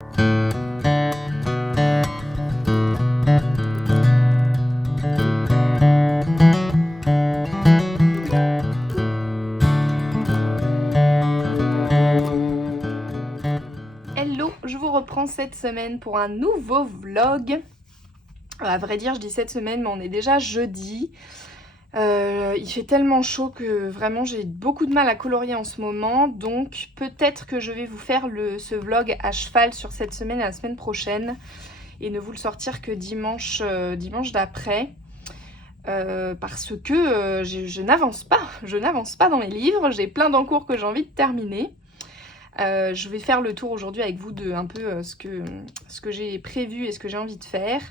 Hello, je vous reprends cette semaine pour un nouveau vlog. À vrai dire, je dis cette semaine, mais on est déjà jeudi. Il fait tellement chaud que vraiment j'ai beaucoup de mal à colorier en ce moment. Donc peut-être que je vais vous faire ce vlog à cheval sur cette semaine et la semaine prochaine. Et ne vous le sortir que dimanche d'après. Parce que je n'avance pas. Je n'avance pas dans mes livres. J'ai plein d'encours que j'ai envie de terminer. Je vais faire le tour aujourd'hui avec vous de un peu ce que j'ai prévu et ce que j'ai envie de faire.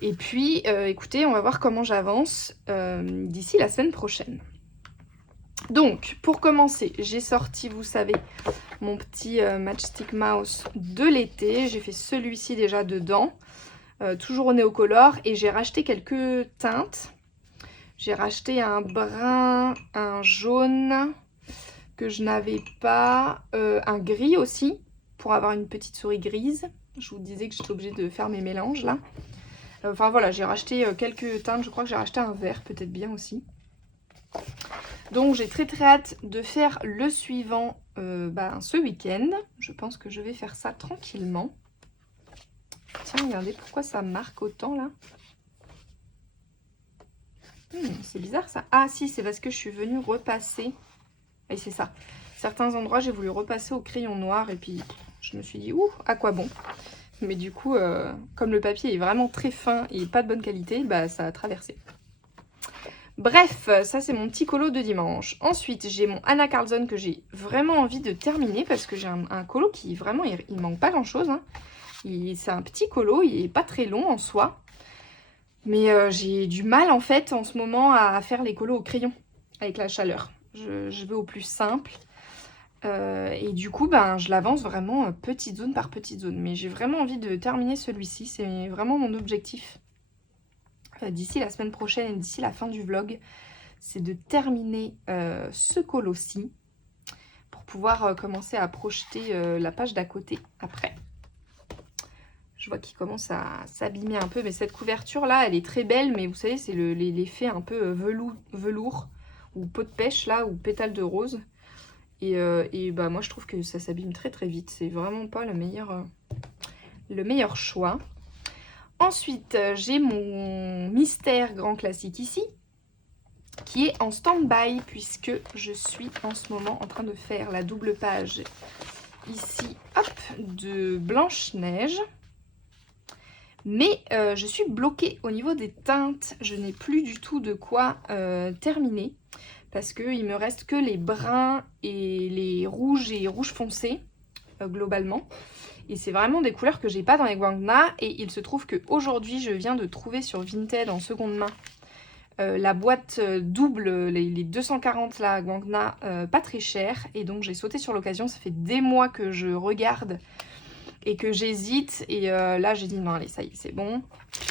Et puis, écoutez, on va voir comment j'avance d'ici la semaine prochaine. Donc, pour commencer, j'ai sorti, vous savez, mon petit Matchstick Mouse de l'été. J'ai fait celui-ci déjà dedans, toujours au Néocolor. Et j'ai racheté quelques teintes. J'ai racheté un brun, un jaune que je n'avais pas, un gris aussi, pour avoir une petite souris grise. Je vous disais que j'étais obligée de faire mes mélanges là. Enfin voilà, j'ai racheté quelques teintes, je crois que j'ai racheté un vert peut-être bien aussi. Donc j'ai très hâte de faire le suivant ce week-end. Je pense que je vais faire ça tranquillement. Tiens, regardez pourquoi ça marque autant là. C'est bizarre ça. Ah si, c'est parce que je suis venue repasser. Et c'est ça. Certains endroits, j'ai voulu repasser au crayon noir et puis je me suis dit, ouh, à quoi bon? Mais du coup, comme le papier est vraiment très fin et pas de bonne qualité, bah ça a traversé. Bref, ça c'est mon petit colo de dimanche. Ensuite, j'ai mon Anna Carlson que j'ai vraiment envie de terminer parce que j'ai un colo qui vraiment, il manque pas grand chose. Hein. C'est un petit colo, il est pas très long en soi. Mais j'ai du mal en fait en ce moment à faire les colos au crayon avec la chaleur. Je vais au plus simple. Et du coup, je l'avance vraiment petite zone par petite zone. Mais j'ai vraiment envie de terminer celui-ci. C'est vraiment mon objectif d'ici la semaine prochaine et d'ici la fin du vlog. C'est de terminer ce colo-ci pour pouvoir commencer à projeter la page d'à côté après. Je vois qu'il commence à s'abîmer un peu. Mais cette couverture-là, elle est très belle. Mais vous savez, c'est l'effet un peu velours ou peau de pêche là, ou pétale de rose. Et moi je trouve que ça s'abîme très très vite. C'est vraiment pas le meilleur choix. Ensuite, j'ai mon mystère grand classique ici, qui est en stand-by, puisque je suis en ce moment en train de faire la double page ici, hop, de Blanche-Neige. Mais je suis bloquée au niveau des teintes. Je n'ai plus du tout de quoi terminer. Parce qu'il me reste que les bruns et les rouges et rouges foncés, globalement. Et c'est vraiment des couleurs que j'ai pas dans les Guangna. Et il se trouve qu'aujourd'hui, je viens de trouver sur Vinted en seconde main la boîte double, les 240 là, Guangna, pas très cher. Et donc j'ai sauté sur l'occasion. Ça fait des mois que je regarde et que j'hésite. Et là, j'ai dit non, allez, ça y est, c'est bon.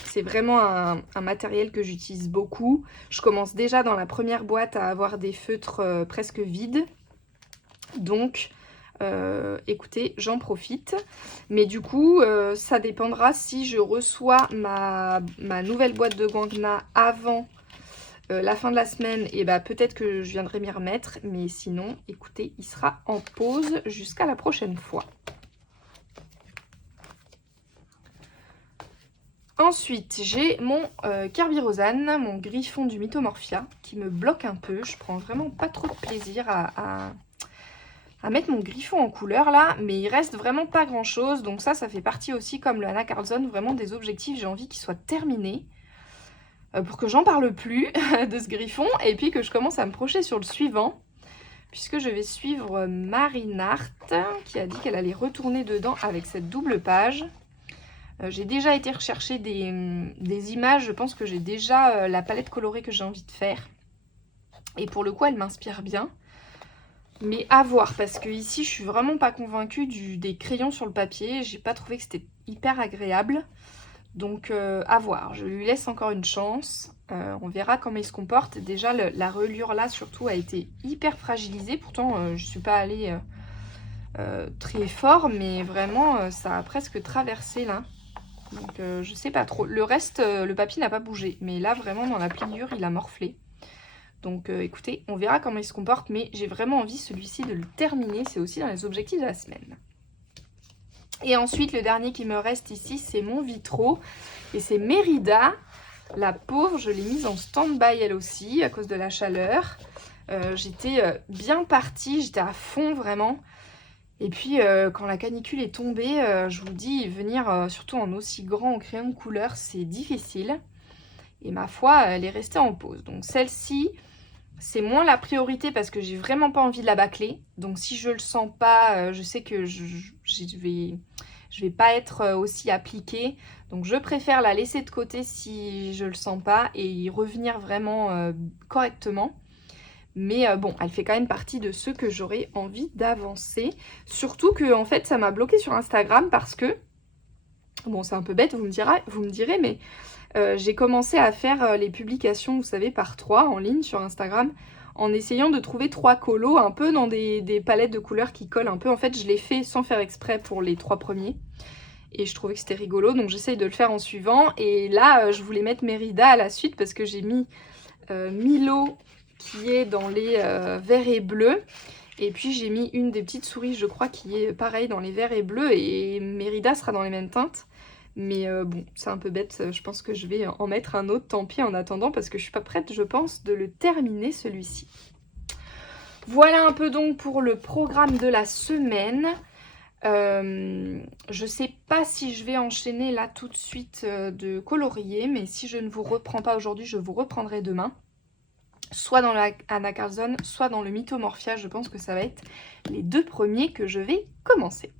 C'est vraiment un matériel que j'utilise beaucoup. Je commence déjà dans la première boîte à avoir des feutres presque vides. Donc, écoutez, j'en profite. Mais du coup, ça dépendra si je reçois ma nouvelle boîte de Guangna avant la fin de la semaine. Et peut-être que je viendrai m'y remettre. Mais sinon, écoutez, il sera en pause jusqu'à la prochaine fois. Ensuite, j'ai mon Kerby Rosanne, mon griffon du Mythomorphia, qui me bloque un peu. Je prends vraiment pas trop de plaisir à mettre mon griffon en couleur là, mais il reste vraiment pas grand chose. Donc ça fait partie aussi, comme le Anna Carlson, vraiment des objectifs. J'ai envie qu'il soit terminé pour que j'en parle plus de ce griffon et puis que je commence à me projeter sur le suivant. Puisque je vais suivre Marine Art qui a dit qu'elle allait retourner dedans avec cette double page. J'ai déjà été rechercher des images, je pense que j'ai déjà la palette colorée que j'ai envie de faire. Et pour le coup, elle m'inspire bien. Mais à voir, parce que ici, je suis vraiment pas convaincue des crayons sur le papier. J'ai pas trouvé que c'était hyper agréable. Donc à voir, je lui laisse encore une chance. On verra comment il se comporte. Déjà, la reliure là, surtout, a été hyper fragilisée. Pourtant, je suis pas allée très fort, mais vraiment ça a presque traversé là. Donc je sais pas trop. Le reste, le papier n'a pas bougé, mais là vraiment dans la pliure il a morflé. Donc écoutez, on verra comment il se comporte, mais j'ai vraiment envie celui-ci de le terminer. C'est aussi dans les objectifs de la semaine. Et ensuite, le dernier qui me reste ici, c'est mon Vitro. Et c'est Mérida. La pauvre, je l'ai mise en stand-by elle aussi, à cause de la chaleur. J'étais bien partie, j'étais à fond vraiment. Et puis, quand la canicule est tombée, je vous dis, venir surtout en aussi grand en crayon de couleur, c'est difficile. Et ma foi, elle est restée en pause. Donc celle-ci, c'est moins la priorité parce que j'ai vraiment pas envie de la bâcler. Donc si je le sens pas, je sais que je vais pas être aussi appliquée. Donc je préfère la laisser de côté si je le sens pas et y revenir vraiment correctement. Mais bon, elle fait quand même partie de ceux que j'aurais envie d'avancer. Surtout que en fait, ça m'a bloqué sur Instagram parce que, bon, c'est un peu bête, vous me direz, mais j'ai commencé à faire les publications, vous savez, par 3 en ligne sur Instagram, en essayant de trouver 3 colos un peu dans des palettes de couleurs qui collent un peu. En fait, je l'ai fait sans faire exprès pour les 3 premiers. Et je trouvais que c'était rigolo, donc j'essaye de le faire en suivant. Et là, je voulais mettre Mérida à la suite parce que j'ai mis Milo qui est dans les verts et bleus. Et puis j'ai mis une des petites souris, je crois, qui est pareil dans les verts et bleus. Et Mérida sera dans les mêmes teintes. Mais bon, c'est un peu bête, je pense que je vais en mettre un autre, tant pis en attendant, parce que je suis pas prête, je pense, de le terminer celui-ci. Voilà un peu donc pour le programme de la semaine. Je sais pas si je vais enchaîner là tout de suite de colorier, mais si je ne vous reprends pas aujourd'hui, je vous reprendrai demain. Soit dans la Anna Carlson, soit dans le Mythomorphia, je pense que ça va être les 2 premiers que je vais commencer.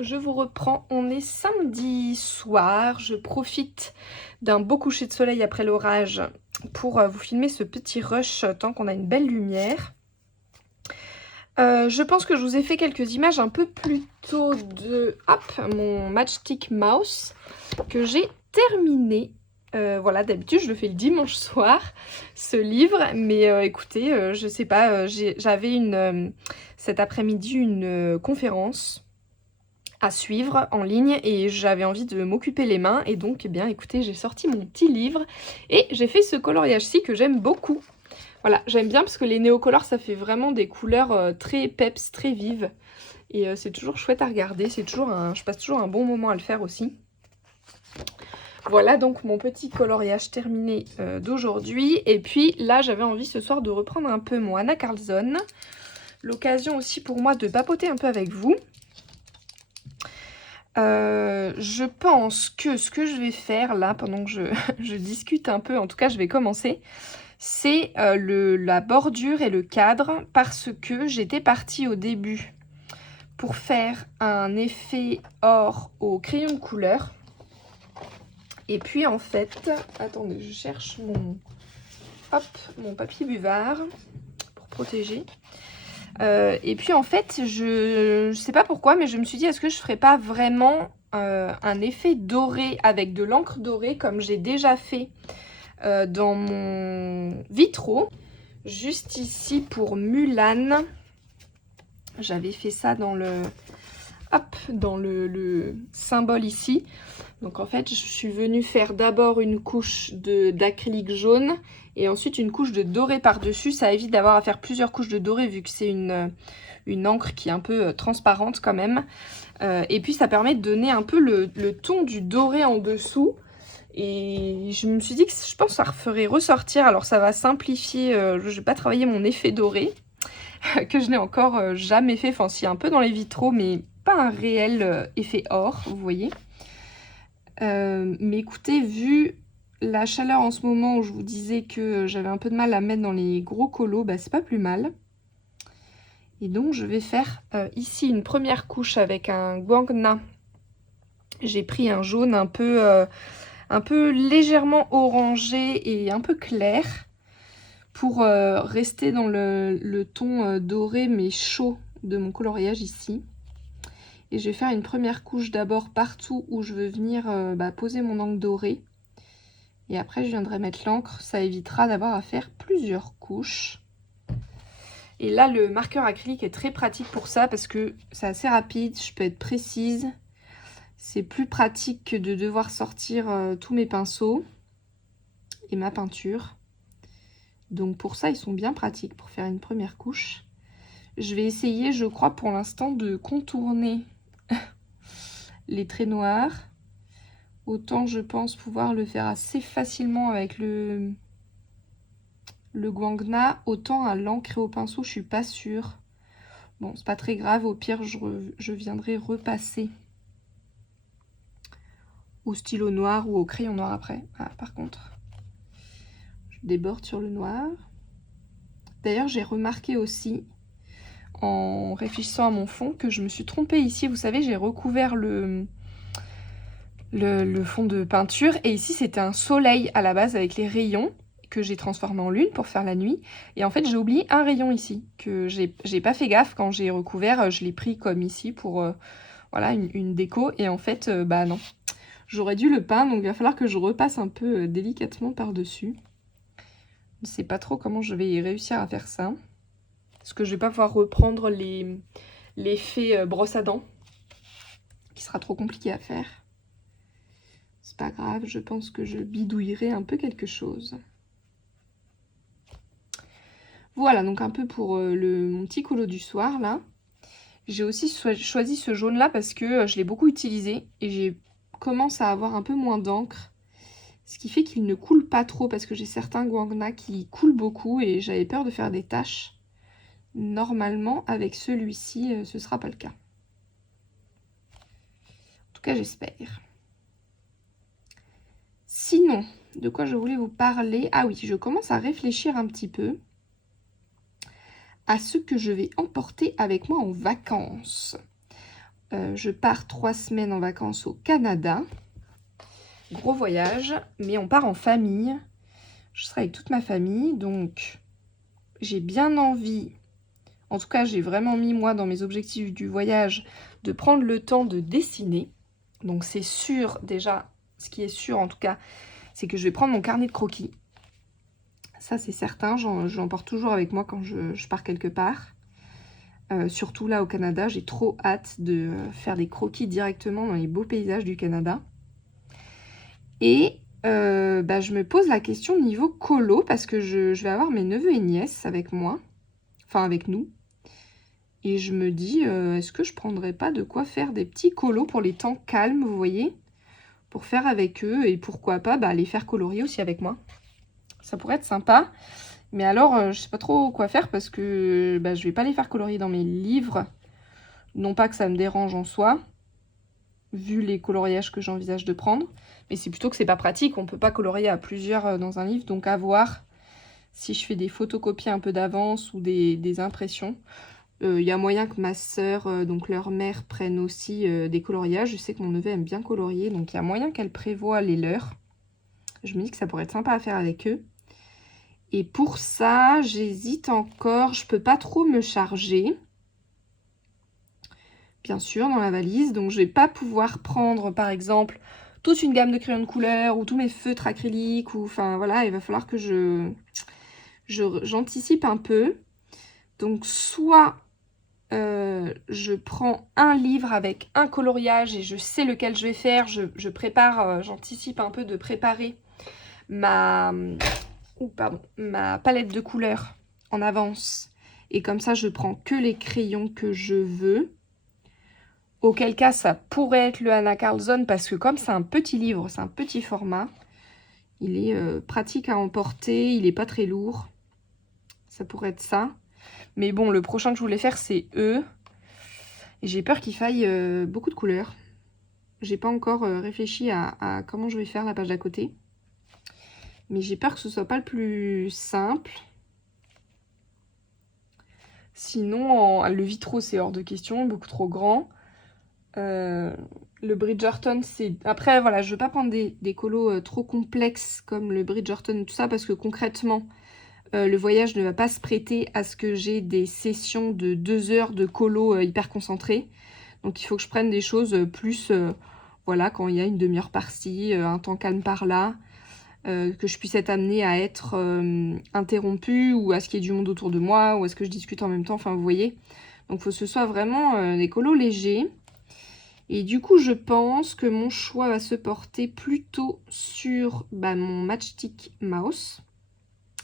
Je vous reprends, on est samedi soir, je profite d'un beau coucher de soleil après l'orage pour vous filmer ce petit rush tant qu'on a une belle lumière. Je pense que je vous ai fait quelques images un peu plus tôt de mon Matchstick Mouse que j'ai terminé. Voilà, d'habitude je le fais le dimanche soir, ce livre, mais écoutez, je sais pas, j'avais cet après-midi une conférence à suivre en ligne et j'avais envie de m'occuper les mains et donc eh bien écoutez, j'ai sorti mon petit livre et j'ai fait ce coloriage-ci que j'aime beaucoup. Voilà, j'aime bien parce que les néocolores ça fait vraiment des couleurs très peps, très vives et c'est toujours chouette à regarder, je passe toujours un bon moment à le faire aussi. Voilà donc mon petit coloriage terminé d'aujourd'hui et puis là j'avais envie ce soir de reprendre un peu mon Anna Carlson, l'occasion aussi pour moi de papoter un peu avec vous. Je pense que ce que je vais faire là, pendant que je discute un peu, en tout cas je vais commencer, c'est la bordure et le cadre, parce que j'étais partie au début pour faire un effet or au crayon de couleur. Et puis en fait, attendez, je cherche mon papier buvard pour protéger. Et puis en fait, je sais pas pourquoi, mais je me suis dit, est-ce que je ferais pas vraiment un effet doré avec de l'encre dorée comme j'ai déjà fait dans mon vitraux. Juste ici pour Mulan, j'avais fait ça dans le symbole ici. Donc en fait, je suis venue faire d'abord une couche d'acrylique jaune et ensuite une couche de doré par-dessus. Ça évite d'avoir à faire plusieurs couches de doré vu que c'est une encre qui est un peu transparente quand même. Et puis ça permet de donner un peu le ton du doré en dessous. Et je me suis dit que je pense que ça ferait ressortir. Alors ça va simplifier, je vais pas travailler mon effet doré, que je n'ai encore jamais fait. Enfin si, un peu dans les vitraux, mais pas un réel effet or, vous voyez. Mais écoutez, vu la chaleur en ce moment où je vous disais que j'avais un peu de mal à mettre dans les gros colos, bah c'est pas plus mal. Et donc je vais faire ici une première couche avec un guangna. J'ai pris un jaune un peu légèrement orangé et un peu clair pour rester dans le ton doré mais chaud de mon coloriage ici. Et je vais faire une première couche d'abord partout où je veux venir poser mon encre dorée. Et après je viendrai mettre l'encre, ça évitera d'avoir à faire plusieurs couches. Et là le marqueur acrylique est très pratique pour ça parce que c'est assez rapide, je peux être précise. C'est plus pratique que de devoir sortir tous mes pinceaux et ma peinture. Donc pour ça ils sont bien pratiques pour faire une première couche. Je vais essayer, je crois pour l'instant, de contourner les traits noirs. Autant je pense pouvoir le faire assez facilement avec le guangna, autant à l'encre et au pinceau je suis pas sûre. Bon c'est pas très grave, au pire je viendrai repasser au stylo noir ou au crayon noir après. Ah, par contre je déborde sur le noir. D'ailleurs j'ai remarqué aussi en réfléchissant à mon fond que je me suis trompée ici. Vous savez, j'ai recouvert le fond de peinture et ici c'était un soleil à la base avec les rayons que j'ai transformé en lune pour faire la nuit. Et en fait j'ai oublié un rayon ici que j'ai pas fait gaffe quand j'ai recouvert. Je l'ai pris comme ici pour voilà une déco et en fait bah non. J'aurais dû le peindre, donc il va falloir que je repasse un peu délicatement par-dessus. Je ne sais pas trop comment je vais réussir à faire ça. Parce que je vais pas pouvoir reprendre l'effet brosse à dents, qui sera trop compliqué à faire. C'est pas grave, je pense que je bidouillerai un peu quelque chose. Voilà, donc un peu pour mon petit colo du soir, là. J'ai aussi choisi ce jaune-là parce que je l'ai beaucoup utilisé et j'ai commence à avoir un peu moins d'encre. Ce qui fait qu'il ne coule pas trop parce que j'ai certains guangna qui coulent beaucoup et j'avais peur de faire des taches. Normalement, avec celui-ci, ce sera pas le cas. En tout cas, j'espère. Sinon, de quoi je voulais vous parler? Ah oui, je commence à réfléchir un petit peu à ce que je vais emporter avec moi en vacances. Je pars 3 semaines en vacances au Canada. Gros voyage, mais on part en famille. Je serai avec toute ma famille, donc j'ai bien envie, en tout cas j'ai vraiment mis moi dans mes objectifs du voyage, de prendre le temps de dessiner. Donc c'est sûr déjà, ce qui est sûr en tout cas, c'est que je vais prendre mon carnet de croquis. Ça c'est certain, je l'emporte toujours avec moi quand je pars quelque part. Surtout là au Canada, j'ai trop hâte de faire des croquis directement dans les beaux paysages du Canada. Et je me pose la question niveau colo, parce que je vais avoir mes neveux et nièces avec moi, enfin avec nous. Et je me dis, est-ce que je prendrais pas de quoi faire des petits colos pour les temps calmes, vous voyez, pour faire avec eux, et pourquoi pas les faire colorier aussi avec moi. Ça pourrait être sympa. Mais alors, je sais pas trop quoi faire parce que je vais pas les faire colorier dans mes livres. Non pas que ça me dérange en soi, vu les coloriages que j'envisage de prendre. Mais c'est plutôt que c'est pas pratique, on peut pas colorier à plusieurs dans un livre. Donc à voir si je fais des photocopies un peu d'avance ou des impressions. Il y a moyen que ma sœur, donc leur mère, prenne aussi des coloriages. Je sais que mon neveu aime bien colorier, donc il y a moyen qu'elle prévoie les leurs. Je me dis que ça pourrait être sympa à faire avec eux. Et pour ça, j'hésite encore. Je peux pas trop me charger. Bien sûr, dans la valise. Donc, je vais pas pouvoir prendre, par exemple, toute une gamme de crayons de couleur ou tous mes feutres acryliques. Ou, enfin, voilà, il va falloir que j'anticipe un peu. Donc, soit je prends un livre avec un coloriage et je sais lequel je vais faire. Je prépare, j'anticipe un peu de préparer ma palette de couleurs en avance. Et comme ça, je prends que les crayons que je veux. Auquel cas, ça pourrait être le Anna Carlson parce que comme c'est un petit livre, c'est un petit format, il est pratique à emporter, il n'est pas très lourd. Ça pourrait être ça. Mais bon, le prochain que je voulais faire, c'est eux. Et j'ai peur qu'il faille beaucoup de couleurs. J'ai pas encore réfléchi à comment je vais faire la page d'à côté. Mais j'ai peur que ce soit pas le plus simple. Sinon, le Vitro, c'est hors de question, beaucoup trop grand. Le Bridgerton, c'est... Après, voilà, je veux pas prendre des colos trop complexes comme le Bridgerton et tout ça, parce que concrètement, le voyage ne va pas se prêter à ce que j'ai des sessions de 2 heures de colos hyper concentrés. Donc il faut que je prenne des choses plus, voilà, quand il y a une demi-heure par-ci, un temps calme par-là, que je puisse être amenée à être interrompue ou à ce qu'il y ait du monde autour de moi ou à ce que je discute en même temps, enfin vous voyez. Donc il faut que ce soit vraiment des colos légers. Et du coup, je pense que mon choix va se porter plutôt sur mon Matchstick Mouse,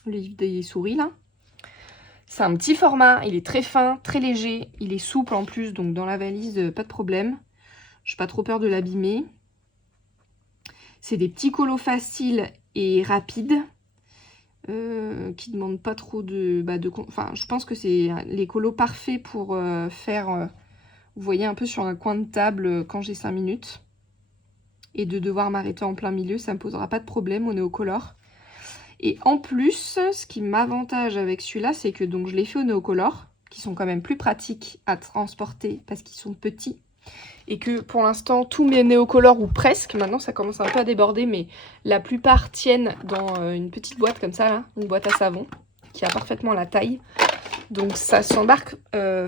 le livre des souris là. C'est un petit format, il est très fin, très léger, il est souple en plus, donc dans la valise, pas de problème. Je n'ai pas trop peur de l'abîmer. C'est des petits colos faciles et rapides, qui ne demandent pas trop enfin, je pense que c'est les colos parfaits pour faire... vous voyez un peu sur un coin de table quand j'ai 5 minutes. Et de devoir m'arrêter en plein milieu, ça ne me posera pas de problème au néocolor. Et en plus, ce qui m'avantage avec celui-là, c'est que donc je l'ai fait au néocolor, qui sont quand même plus pratiques à transporter parce qu'ils sont petits. Et que pour l'instant, tous mes néocolors, ou presque, maintenant ça commence un peu à déborder, mais la plupart tiennent dans une petite boîte comme ça, là, une boîte à savon, qui a parfaitement la taille. Donc ça s'embarque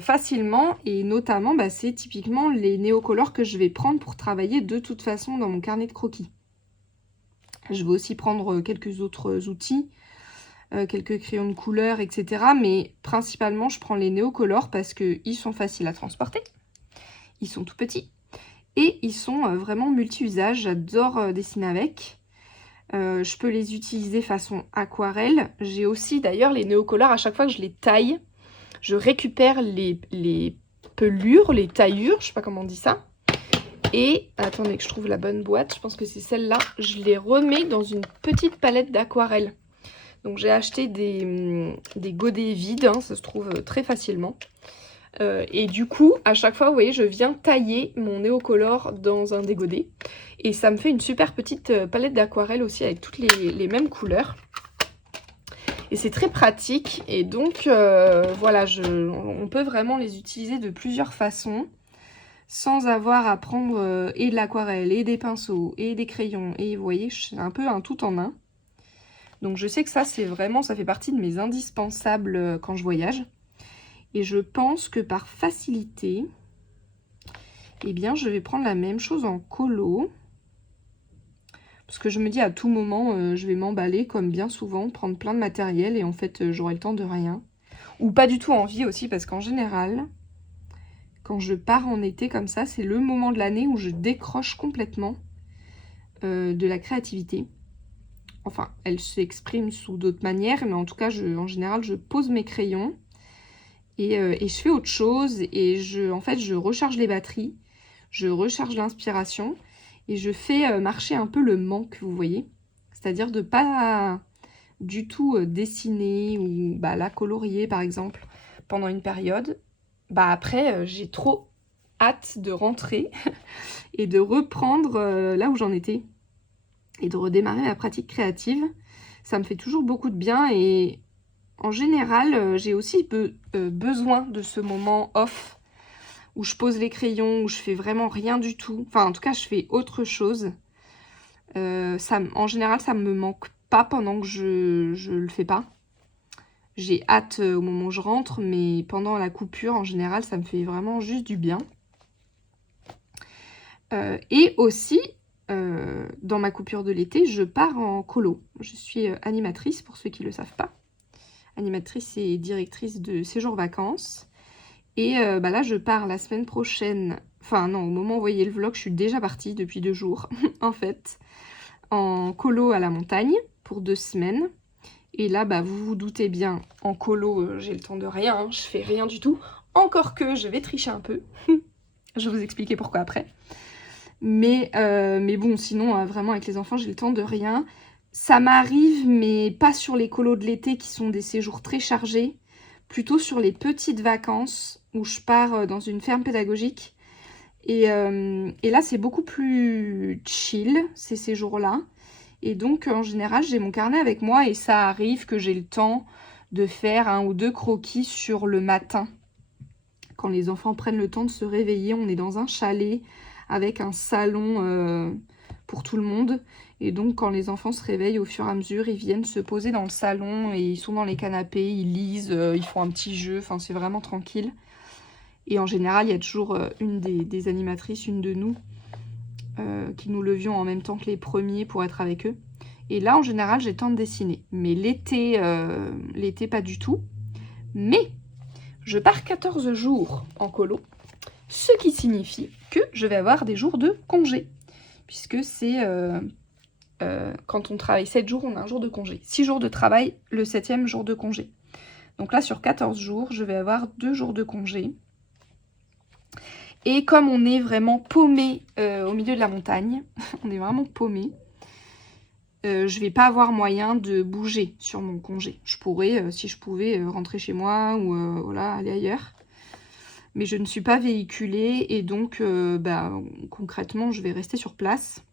facilement et notamment c'est typiquement les néocolores que je vais prendre pour travailler de toute façon dans mon carnet de croquis. Je vais aussi prendre quelques autres outils, quelques crayons de couleur, etc. Mais principalement je prends les néocolores parce qu'ils sont faciles à transporter, ils sont tout petits et ils sont vraiment multi-usages. J'adore dessiner avec. Je peux les utiliser façon aquarelle. J'ai aussi d'ailleurs les néocolores, à chaque fois que je les taille, je récupère les pelures, les taillures, je sais pas comment on dit ça. Et attendez que je trouve la bonne boîte, je pense que c'est celle-là. Je les remets dans une petite palette d'aquarelle. Donc j'ai acheté des godets vides, hein, ça se trouve très facilement. Et du coup, à chaque fois, vous voyez, je viens tailler mon néocolore dans un des godets. Et ça me fait une super petite palette d'aquarelle aussi avec toutes les mêmes couleurs. Et c'est très pratique. Et donc, voilà, on peut vraiment les utiliser de plusieurs façons. Sans avoir à prendre et de l'aquarelle, et des pinceaux, et des crayons. Et vous voyez, c'est un peu un tout en un. Donc je sais que ça, c'est vraiment, ça fait partie de mes indispensables quand je voyage. Et je pense que par facilité, eh bien, je vais prendre la même chose en colo. Parce que je me dis à tout moment, je vais m'emballer comme bien souvent, prendre plein de matériel et en fait, j'aurai le temps de rien. Ou pas du tout envie aussi, parce qu'en général, quand je pars en été comme ça, c'est le moment de l'année où je décroche complètement de la créativité. Enfin, elle s'exprime sous d'autres manières, mais en tout cas, en général, je pose mes crayons et je fais autre chose. Et en fait, je recharge les batteries, je recharge l'inspiration et je fais marcher un peu le manque, vous voyez. C'est-à-dire de pas du tout dessiner ou la colorier, par exemple, pendant une période. Après, j'ai trop hâte de rentrer et de reprendre là où j'en étais. Et de redémarrer ma pratique créative. Ça me fait toujours beaucoup de bien et en général, j'ai aussi besoin de ce moment off où je pose les crayons, où je fais vraiment rien du tout. Enfin, en tout cas, je fais autre chose. En général, ça me manque pas pendant que je le fais pas. J'ai hâte au moment où je rentre, mais pendant la coupure, en général, ça me fait vraiment juste du bien. Et aussi, dans ma coupure de l'été, je pars en colo. Je suis animatrice, pour ceux qui ne le savent pas. Animatrice et directrice de séjour vacances. Et là, je pars la semaine prochaine. Enfin non, au moment où vous voyez le vlog, je suis déjà partie depuis 2 jours, en fait, en colo à la montagne pour 2 semaines. Et là, vous vous doutez bien, en colo, j'ai le temps de rien, hein, je fais rien du tout. Encore que je vais tricher un peu. Je vais vous expliquer pourquoi après. Mais bon, sinon, vraiment, avec les enfants, j'ai le temps de rien. Ça m'arrive, mais pas sur les colos de l'été qui sont des séjours très chargés. Plutôt sur les petites vacances où je pars dans une ferme pédagogique. Et là, c'est beaucoup plus chill, ces séjours-là. Et donc, en général, j'ai mon carnet avec moi et ça arrive que j'ai le temps de faire 1 ou 2 croquis sur le matin. Quand les enfants prennent le temps de se réveiller, on est dans un chalet avec un salon pour tout le monde. Et donc, quand les enfants se réveillent, au fur et à mesure, ils viennent se poser dans le salon et ils sont dans les canapés, ils lisent, ils font un petit jeu. Enfin, c'est vraiment tranquille. Et en général, il y a toujours une des animatrices, une de nous, qui nous levions en même temps que les premiers pour être avec eux. Et là, en général, j'ai le temps de dessiner. Mais l'été, pas du tout. Mais je pars 14 jours en colo, ce qui signifie que je vais avoir des jours de congé. Puisque c'est... quand on travaille 7 jours, on a un jour de congé. 6 jours de travail, le 7e jour de congé. Donc là, sur 14 jours, je vais avoir 2 jours de congé. Et comme on est vraiment paumé au milieu de la montagne, on est vraiment paumé, je vais pas avoir moyen de bouger sur mon congé. Je pourrais, si je pouvais, rentrer chez moi ou voilà, aller ailleurs. Mais je ne suis pas véhiculée et donc concrètement, je vais rester sur place.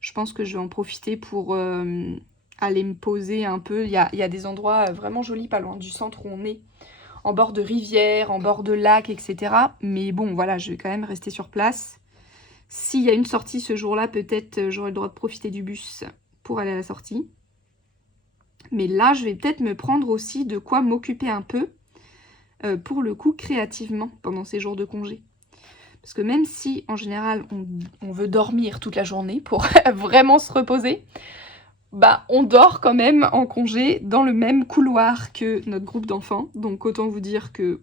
Je pense que je vais en profiter pour aller me poser un peu. Il y a des endroits vraiment jolis pas loin du centre où on est, en bord de rivière, en bord de lac, etc. Mais bon, voilà, je vais quand même rester sur place. S'il y a une sortie ce jour-là, peut-être j'aurai le droit de profiter du bus pour aller à la sortie. Mais là, je vais peut-être me prendre aussi de quoi m'occuper un peu, pour le coup, créativement, pendant ces jours de congé. Parce que même si, en général, on veut dormir toute la journée pour vraiment se reposer, on dort quand même en congé dans le même couloir que notre groupe d'enfants. Donc autant vous dire que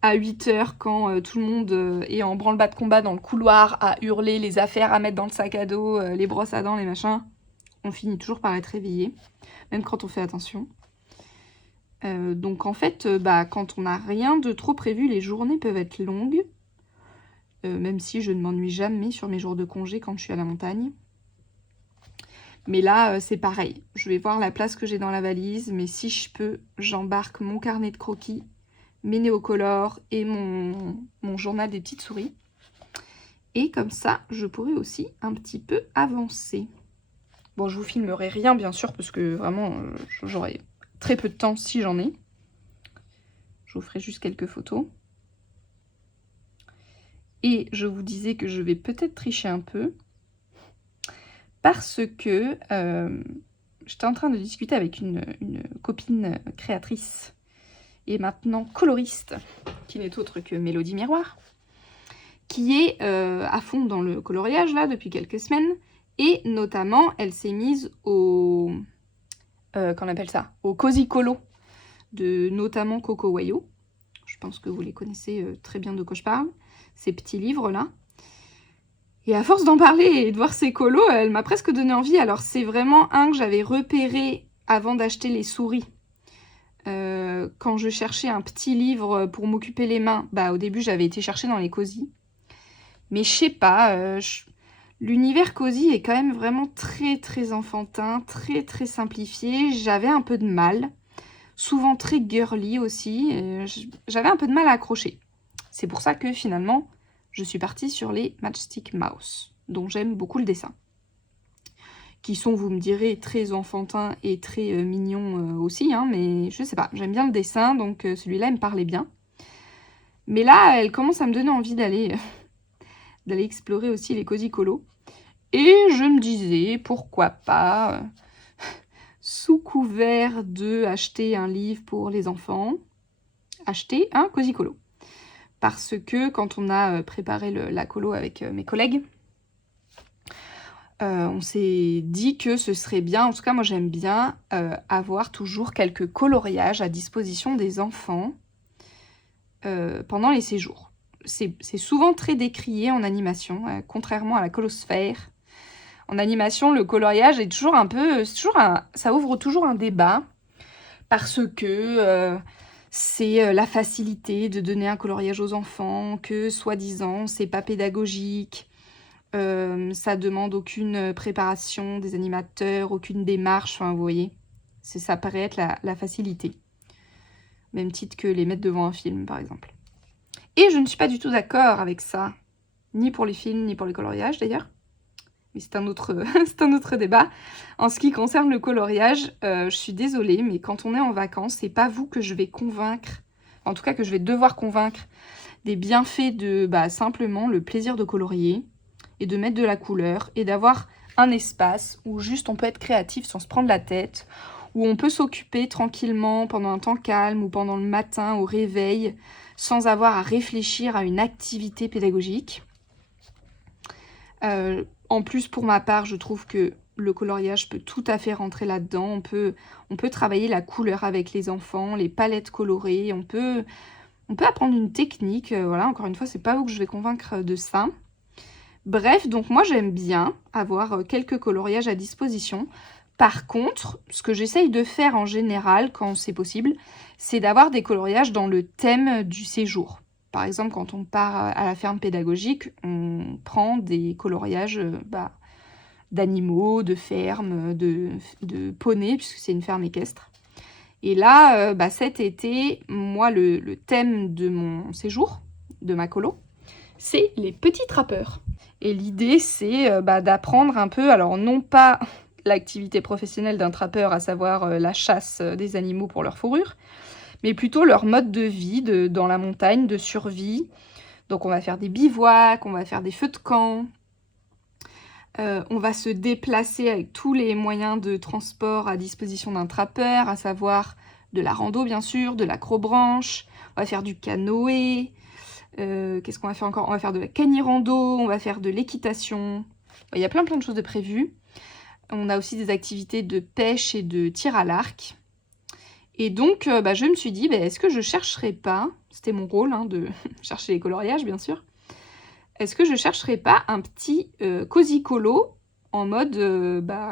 à 8h, quand tout le monde est en branle-bas de combat dans le couloir, à hurler les affaires à mettre dans le sac à dos, les brosses à dents, les machins, on finit toujours par être réveillé, même quand on fait attention. Donc en fait, quand on n'a rien de trop prévu, les journées peuvent être longues, même si je ne m'ennuie jamais sur mes jours de congé quand je suis à la montagne. Mais là, c'est pareil. Je vais voir la place que j'ai dans la valise, mais si je peux, j'embarque mon carnet de croquis, mes néocolores et mon journal des petites souris. Et comme ça, je pourrai aussi un petit peu avancer. Bon, je vous filmerai rien, bien sûr, parce que vraiment, j'aurai très peu de temps si j'en ai. Je vous ferai juste quelques photos. Et je vous disais que je vais peut-être tricher un peu. Parce que j'étais en train de discuter avec une copine créatrice et maintenant coloriste, qui n'est autre que Mélodie Miroir, qui est à fond dans le coloriage là depuis quelques semaines. Et notamment, elle s'est mise au... qu'on appelle ça, au Cozy Colo de notamment Coco Wayo. Je pense que vous les connaissez très bien de quoi je parle. Ces petits livres là. Et à force d'en parler et de voir ces colos, elle m'a presque donné envie. Alors c'est vraiment un que j'avais repéré avant d'acheter les souris. Quand je cherchais un petit livre pour m'occuper les mains, au début j'avais été chercher dans les cosy. Mais je sais pas, l'univers cosy est quand même vraiment très très enfantin, très très simplifié. J'avais un peu de mal, souvent très girly aussi. J'avais un peu de mal à accrocher. C'est pour ça que finalement... je suis partie sur les Matchstick Mouse, dont j'aime beaucoup le dessin. Qui sont, vous me direz, très enfantins et très mignons aussi, hein, mais je sais pas, j'aime bien le dessin, donc celui-là, il me parlait bien. Mais là, elle commence à me donner envie d'aller explorer aussi les Cozy Colo. Et je me disais, pourquoi pas, sous couvert de acheter un livre pour les enfants, acheter un Cozy Colo. Parce que quand on a préparé la colo avec mes collègues, on s'est dit que ce serait bien, en tout cas moi j'aime bien, avoir toujours quelques coloriages à disposition des enfants pendant les séjours. C'est souvent très décrié en animation, contrairement à la colosphère. En animation, le coloriage est toujours un peu... ça ouvre toujours un débat, parce que c'est la facilité de donner un coloriage aux enfants, que soi-disant c'est pas pédagogique, ça demande aucune préparation des animateurs, aucune démarche, enfin vous voyez, ça paraît être la facilité. Même titre que les mettre devant un film par exemple. Et je ne suis pas du tout d'accord avec ça, ni pour les films, ni pour les coloriages d'ailleurs. Mais c'est un autre débat. En ce qui concerne le coloriage, je suis désolée, mais quand on est en vacances, c'est pas vous que je vais convaincre, en tout cas que je vais devoir convaincre des bienfaits de simplement le plaisir de colorier et de mettre de la couleur et d'avoir un espace où juste on peut être créatif sans se prendre la tête, où on peut s'occuper tranquillement pendant un temps calme ou pendant le matin au réveil sans avoir à réfléchir à une activité pédagogique. En plus, pour ma part, je trouve que le coloriage peut tout à fait rentrer là-dedans. On peut travailler la couleur avec les enfants, les palettes colorées, on peut apprendre une technique. Voilà, encore une fois, c'est pas vous que je vais convaincre de ça. Bref, donc moi j'aime bien avoir quelques coloriages à disposition. Par contre, ce que j'essaye de faire en général, quand c'est possible, c'est d'avoir des coloriages dans le thème du séjour. Par exemple, quand on part à la ferme pédagogique, on prend des coloriages d'animaux, de fermes, de poneys, puisque c'est une ferme équestre. Et là, cet été, moi, le thème de mon séjour, de ma colo, c'est les petits trappeurs. Et l'idée, c'est d'apprendre un peu, alors non pas l'activité professionnelle d'un trappeur, à savoir la chasse des animaux pour leur fourrure, mais plutôt leur mode de vie dans la montagne, de survie. Donc on va faire des bivouacs, on va faire des feux de camp, on va se déplacer avec tous les moyens de transport à disposition d'un trappeur, à savoir de la rando bien sûr, de l'acrobranche, on va faire du canoë, qu'est-ce qu'on va faire encore? On va faire de la canirando, on va faire de l'équitation, il y a plein de choses de prévues. On a aussi des activités de pêche et de tir à l'arc. Et donc, je me suis dit, est-ce que je chercherais pas, c'était mon rôle de chercher les coloriages bien sûr, est-ce que je chercherais pas un petit Cozy Colo en mode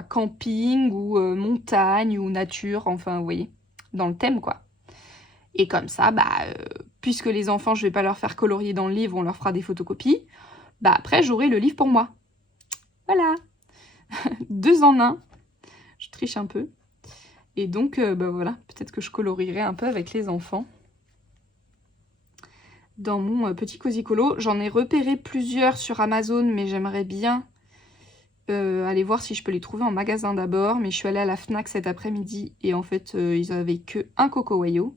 camping ou montagne ou nature, enfin vous voyez, dans le thème quoi. Et comme ça, puisque les enfants, je vais pas leur faire colorier dans le livre, on leur fera des photocopies, après j'aurai le livre pour moi. Voilà. 2 en 1. Je triche un peu. Et donc, voilà, peut-être que je colorierai un peu avec les enfants. Dans mon petit Cozy Colo, j'en ai repéré plusieurs sur Amazon, mais j'aimerais bien aller voir si je peux les trouver en magasin d'abord. Mais je suis allée à la Fnac cet après-midi et en fait, ils avaient que un Coco Wayo,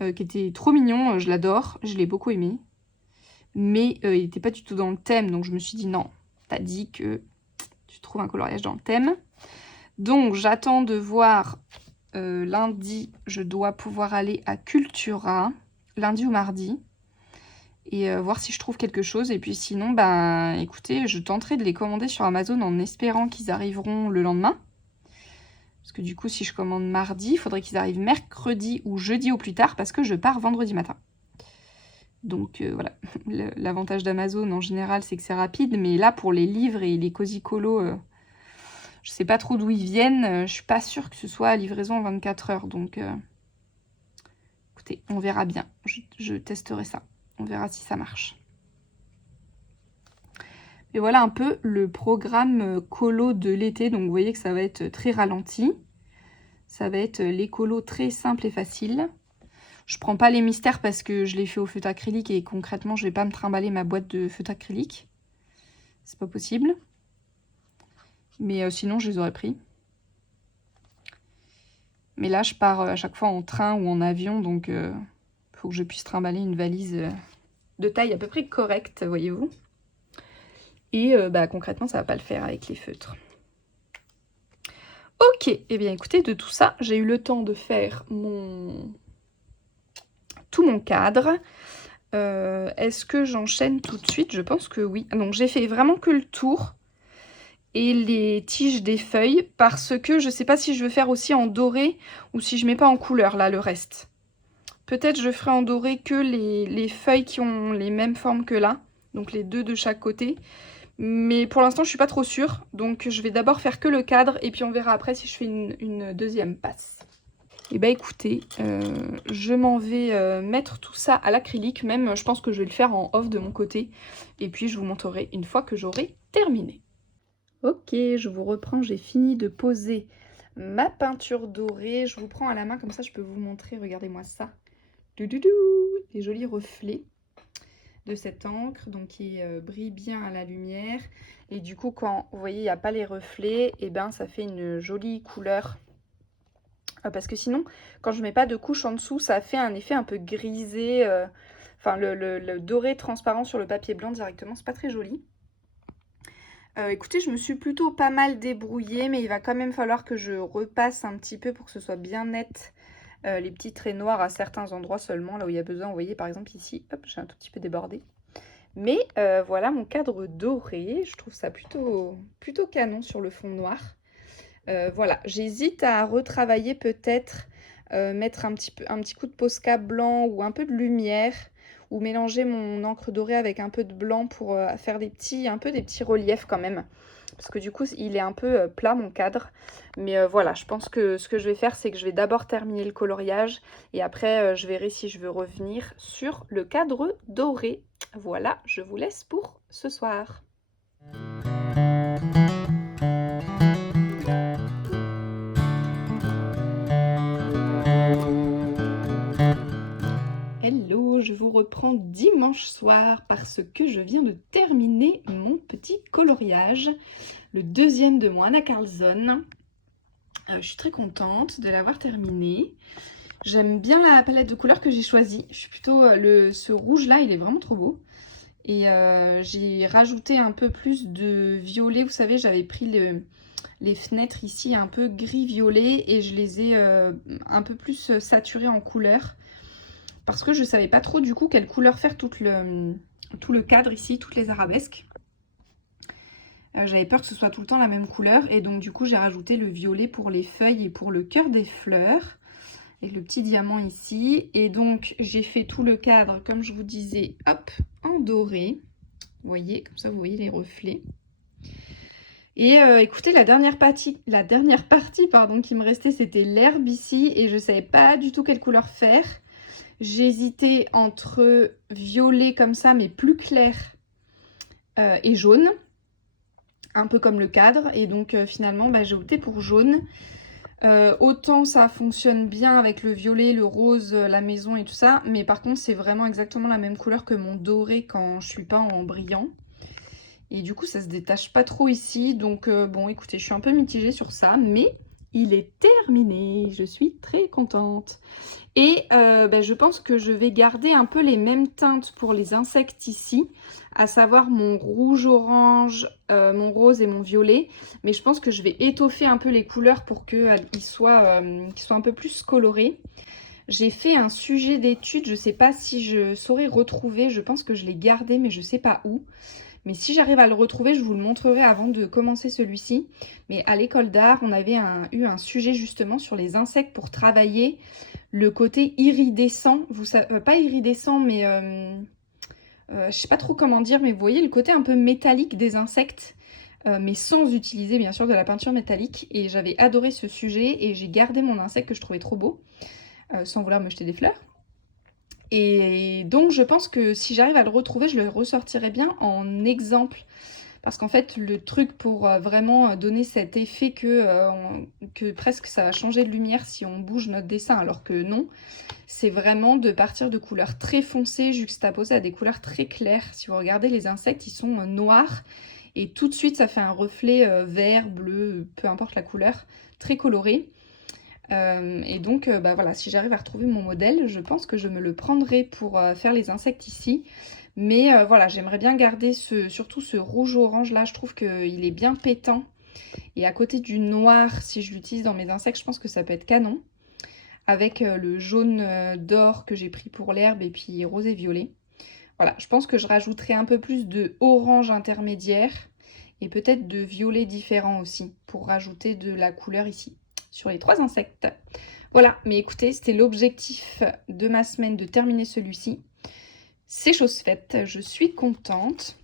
qui était trop mignon, je l'adore, je l'ai beaucoup aimé. Mais il n'était pas du tout dans le thème, donc je me suis dit non, t'as dit que tu trouves un coloriage dans le thème. Donc j'attends de voir, lundi, je dois pouvoir aller à Cultura, lundi ou mardi, et voir si je trouve quelque chose. Et puis sinon, écoutez, je tenterai de les commander sur Amazon en espérant qu'ils arriveront le lendemain. Parce que du coup, si je commande mardi, il faudrait qu'ils arrivent mercredi ou jeudi au plus tard, parce que je pars vendredi matin. Donc voilà, l'avantage d'Amazon en général, c'est que c'est rapide, mais là, pour les livres et les Cozy Colo, je sais pas trop d'où ils viennent, je suis pas sûre que ce soit à livraison en 24 heures, donc écoutez, on verra bien, je testerai ça, on verra si ça marche. Et voilà un peu le programme colo de l'été, donc vous voyez que ça va être très ralenti, ça va être les colos très simples et faciles. Je prends pas les mystères parce que je les fais au feutre acrylique et concrètement je vais pas me trimballer ma boîte de feutre acrylique, c'est pas possible. Mais sinon, je les aurais pris. Mais là, je pars à chaque fois en train ou en avion, donc faut que je puisse trimballer une valise de taille à peu près correcte, voyez-vous. Et concrètement, ça va pas le faire avec les feutres. Ok, et bien écoutez, de tout ça, j'ai eu le temps de faire tout mon cadre. Est-ce que j'enchaîne tout de suite? Je pense que oui. Donc j'ai fait vraiment que le tour et les tiges des feuilles parce que je sais pas si je veux faire aussi en doré ou si je mets pas en couleur là le reste. Peut-être je ferai en doré que les feuilles qui ont les mêmes formes que là, donc les deux de chaque côté. Mais pour l'instant je suis pas trop sûre, donc je vais d'abord faire que le cadre et puis on verra après si je fais une deuxième passe. Et bah écoutez, je m'en vais mettre tout ça à l'acrylique, même je pense que je vais le faire en off de mon côté. Et puis je vous montrerai une fois que j'aurai terminé. Ok, je vous reprends, j'ai fini de poser ma peinture dorée. Je vous prends à la main, comme ça je peux vous montrer, regardez-moi ça. Doudoudou, les jolis reflets de cette encre, donc qui brille bien à la lumière. Et du coup, quand vous voyez, il n'y a pas les reflets, et ben ça fait une jolie couleur. Parce que sinon, quand je mets pas de couche en dessous, ça fait un effet un peu grisé. Enfin, le doré transparent sur le papier blanc directement, c'est pas très joli. Écoutez, je me suis plutôt pas mal débrouillée, mais il va quand même falloir que je repasse un petit peu pour que ce soit bien net. Les petits traits noirs à certains endroits seulement, là où il y a besoin. Vous voyez, par exemple ici, hop, j'ai un tout petit peu débordé. Mais voilà mon cadre doré. Je trouve ça plutôt canon sur le fond noir. Voilà, j'hésite à retravailler peut-être, mettre un petit coup de Posca blanc ou un peu de lumière, ou mélanger mon encre dorée avec un peu de blanc pour faire des petits reliefs quand même. Parce que du coup, il est un peu plat mon cadre. Mais voilà, je pense que ce que je vais faire, c'est que je vais d'abord terminer le coloriage. Et après, je verrai si je veux revenir sur le cadre doré. Voilà, je vous laisse pour ce soir. Hello, je vous reprends dimanche soir parce que je viens de terminer mon petit coloriage, le deuxième de mon Anna Carlson. Je suis très contente de l'avoir terminé. J'aime bien la palette de couleurs que j'ai choisie. Je suis plutôt ce rouge là, il est vraiment trop beau. Et j'ai rajouté un peu plus de violet. Vous savez, j'avais pris les fenêtres ici un peu gris-violet et je les ai un peu plus saturées en couleurs. Parce que je savais pas trop du coup quelle couleur faire tout le cadre ici, toutes les arabesques. J'avais peur que ce soit tout le temps la même couleur et donc du coup j'ai rajouté le violet pour les feuilles et pour le cœur des fleurs. Et le petit diamant ici. Et donc j'ai fait tout le cadre comme je vous disais, hop, en doré. Vous voyez, comme ça vous voyez les reflets. Et écoutez, la dernière partie pardon, qui me restait, c'était l'herbe ici et je savais pas du tout quelle couleur faire. J'ai hésité entre violet comme ça, mais plus clair, et jaune, un peu comme le cadre. Et donc finalement, j'ai opté pour jaune. Autant ça fonctionne bien avec le violet, le rose, la maison et tout ça. Mais par contre, c'est vraiment exactement la même couleur que mon doré quand je suis peint en brillant. Et du coup, ça se détache pas trop ici. Donc bon, écoutez, je suis un peu mitigée sur ça. Mais il est terminé. Je suis très contente. Et je pense que je vais garder un peu les mêmes teintes pour les insectes ici, à savoir mon rouge-orange, mon rose et mon violet. Mais je pense que je vais étoffer un peu les couleurs pour qu'ils soient un peu plus colorés. J'ai fait un sujet d'étude, je ne sais pas si je saurais retrouver, je pense que je l'ai gardé mais je ne sais pas où. Mais si j'arrive à le retrouver, je vous le montrerai avant de commencer celui-ci. Mais à l'école d'art, on avait eu un sujet justement sur les insectes pour travailler le côté iridescent. Vous savez, pas iridescent, mais je sais pas trop comment dire, mais vous voyez le côté un peu métallique des insectes, mais sans utiliser bien sûr de la peinture métallique. Et j'avais adoré ce sujet et j'ai gardé mon insecte que je trouvais trop beau, sans vouloir me jeter des fleurs. Et donc je pense que si j'arrive à le retrouver, je le ressortirai bien en exemple. Parce qu'en fait, le truc pour vraiment donner cet effet que presque ça va changer de lumière si on bouge notre dessin, alors que non, c'est vraiment de partir de couleurs très foncées juxtaposées à des couleurs très claires. Si vous regardez les insectes, ils sont noirs et tout de suite ça fait un reflet vert, bleu, peu importe la couleur, très coloré. Et donc voilà, si j'arrive à retrouver mon modèle, je pense que je me le prendrai pour faire les insectes ici. Mais voilà, j'aimerais bien garder surtout ce rouge-orange là, je trouve qu'il est bien pétant. Et à côté du noir, si je l'utilise dans mes insectes, je pense que ça peut être canon. Avec le jaune d'or que j'ai pris pour l'herbe et puis rose et violet. Voilà, je pense que je rajouterai un peu plus de orange intermédiaire et peut-être de violet différent aussi pour rajouter de la couleur ici sur les 3 insectes. Voilà, mais écoutez, c'était l'objectif de ma semaine de terminer celui-ci. C'est chose faite, je suis contente.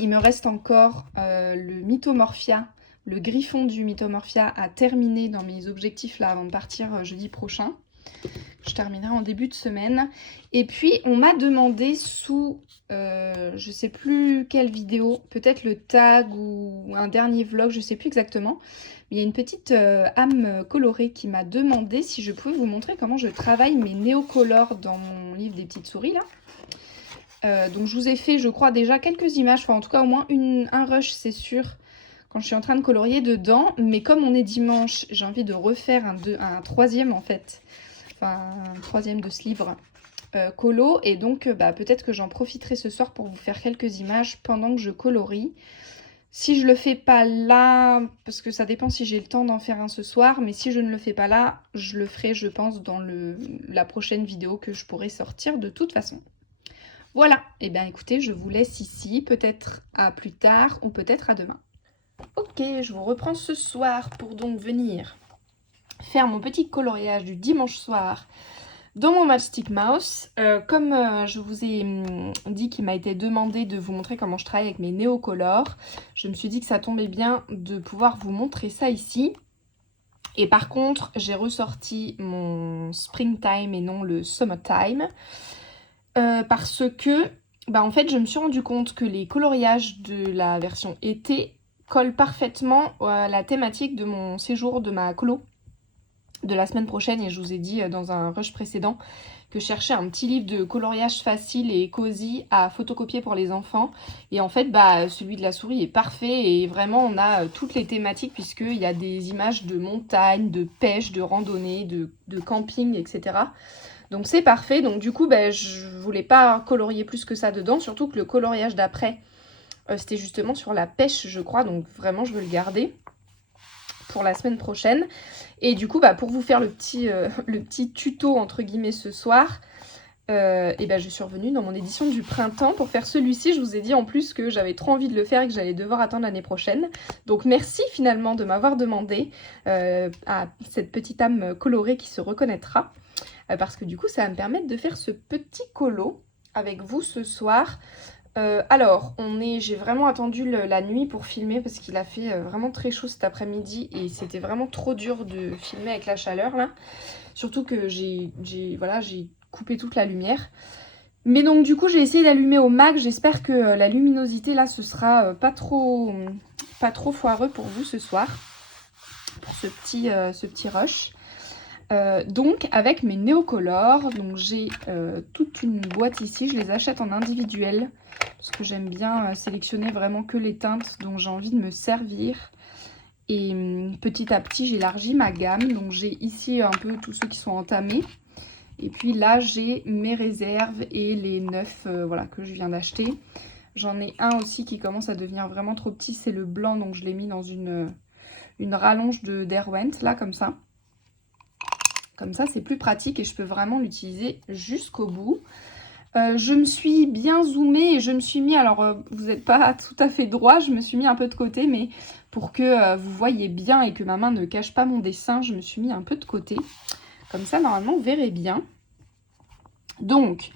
Il me reste encore le Mythomorphia, le griffon du Mythomorphia à terminer dans mes objectifs là avant de partir jeudi prochain. Je terminerai en début de semaine. Et puis, on m'a demandé sous, je sais plus quelle vidéo, peut-être le tag ou un dernier vlog, je sais plus exactement. Mais il y a une petite âme colorée qui m'a demandé si je pouvais vous montrer comment je travaille mes néocolores dans mon livre des petites souris là. Donc je vous ai fait, je crois, déjà quelques images, enfin en tout cas au moins un rush, c'est sûr, quand je suis en train de colorier dedans. Mais comme on est dimanche, j'ai envie de refaire un troisième en fait. Enfin, un troisième de ce livre colo, et donc peut-être que j'en profiterai ce soir pour vous faire quelques images pendant que je colorie. Si je le fais pas là, parce que ça dépend si j'ai le temps d'en faire un ce soir, mais si je ne le fais pas là, je le ferai je pense dans la prochaine vidéo que je pourrai sortir de toute façon. Voilà, et bien écoutez, je vous laisse ici, peut-être à plus tard ou peut-être à demain. Ok, je vous reprends ce soir pour donc venir faire mon petit coloriage du dimanche soir dans mon Matchstick Mouse. Comme je vous ai dit qu'il m'a été demandé de vous montrer comment je travaille avec mes néocolores, je me suis dit que ça tombait bien de pouvoir vous montrer ça ici. Et par contre, j'ai ressorti mon Springtime et non le Summertime parce que en fait, je me suis rendu compte que les coloriages de la version été collent parfaitement à la thématique de mon séjour de ma colo de la semaine prochaine. Et je vous ai dit dans un rush précédent que je cherchais un petit livre de coloriage facile et cosy à photocopier pour les enfants. Et en fait, celui de la souris est parfait et vraiment on a toutes les thématiques puisqu'il y a des images de montagne, de pêche, de randonnée, de camping, etc. Donc c'est parfait. Donc du coup, je voulais pas colorier plus que ça dedans, surtout que le coloriage d'après, c'était justement sur la pêche, je crois. Donc vraiment, je veux le garder pour la semaine prochaine. Et du coup, pour vous faire le petit tuto entre guillemets ce soir, je suis revenue dans mon édition du printemps pour faire celui-ci. Je vous ai dit en plus que j'avais trop envie de le faire et que j'allais devoir attendre l'année prochaine. Donc merci finalement de m'avoir demandé à cette petite âme colorée qui se reconnaîtra. Parce que du coup, ça va me permettre de faire ce petit colo avec vous ce soir. Alors, j'ai vraiment attendu la nuit pour filmer parce qu'il a fait vraiment très chaud cet après-midi et c'était vraiment trop dur de filmer avec la chaleur là. Surtout que j'ai coupé toute la lumière. Mais donc du coup, j'ai essayé d'allumer au max. J'espère que la luminosité là, ce sera pas trop foireux pour vous ce soir. Pour ce petit rush. Donc avec mes néocolores, donc j'ai toute une boîte ici, je les achète en individuel parce que j'aime bien sélectionner vraiment que les teintes dont j'ai envie de me servir. Et petit à petit j'élargis ma gamme, donc j'ai ici un peu tous ceux qui sont entamés. Et puis là j'ai mes réserves et les neufs que je viens d'acheter. J'en ai un aussi qui commence à devenir vraiment trop petit, c'est le blanc, donc je l'ai mis dans une rallonge de Derwent là comme ça. Comme ça, c'est plus pratique et je peux vraiment l'utiliser jusqu'au bout. Je me suis bien zoomée et je me suis mis, alors vous n'êtes pas tout à fait droit, je me suis mis un peu de côté, mais pour que vous voyez bien et que ma main ne cache pas mon dessin, je me suis mis un peu de côté. Comme ça, normalement, vous verrez bien. Donc,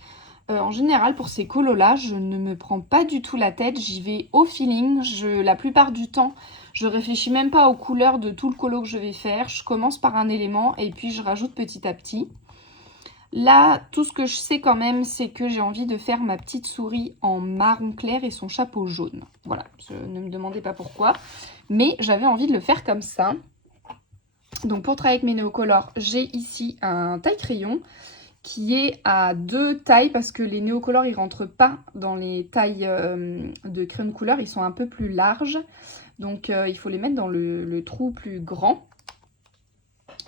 en général, pour ces colos-là, je ne me prends pas du tout la tête, j'y vais au feeling. La plupart du temps, je réfléchis même pas aux couleurs de tout le colo que je vais faire. Je commence par un élément et puis je rajoute petit à petit. Là, tout ce que je sais quand même, c'est que j'ai envie de faire ma petite souris en marron clair et son chapeau jaune. Voilà, ne me demandez pas pourquoi, mais j'avais envie de le faire comme ça. Donc pour travailler avec mes néocolores, j'ai ici un taille-crayon qui est à 2 tailles parce que les néocolores ils rentrent pas dans les tailles de crayon de couleur, ils sont un peu plus larges. Donc il faut les mettre dans le trou plus grand.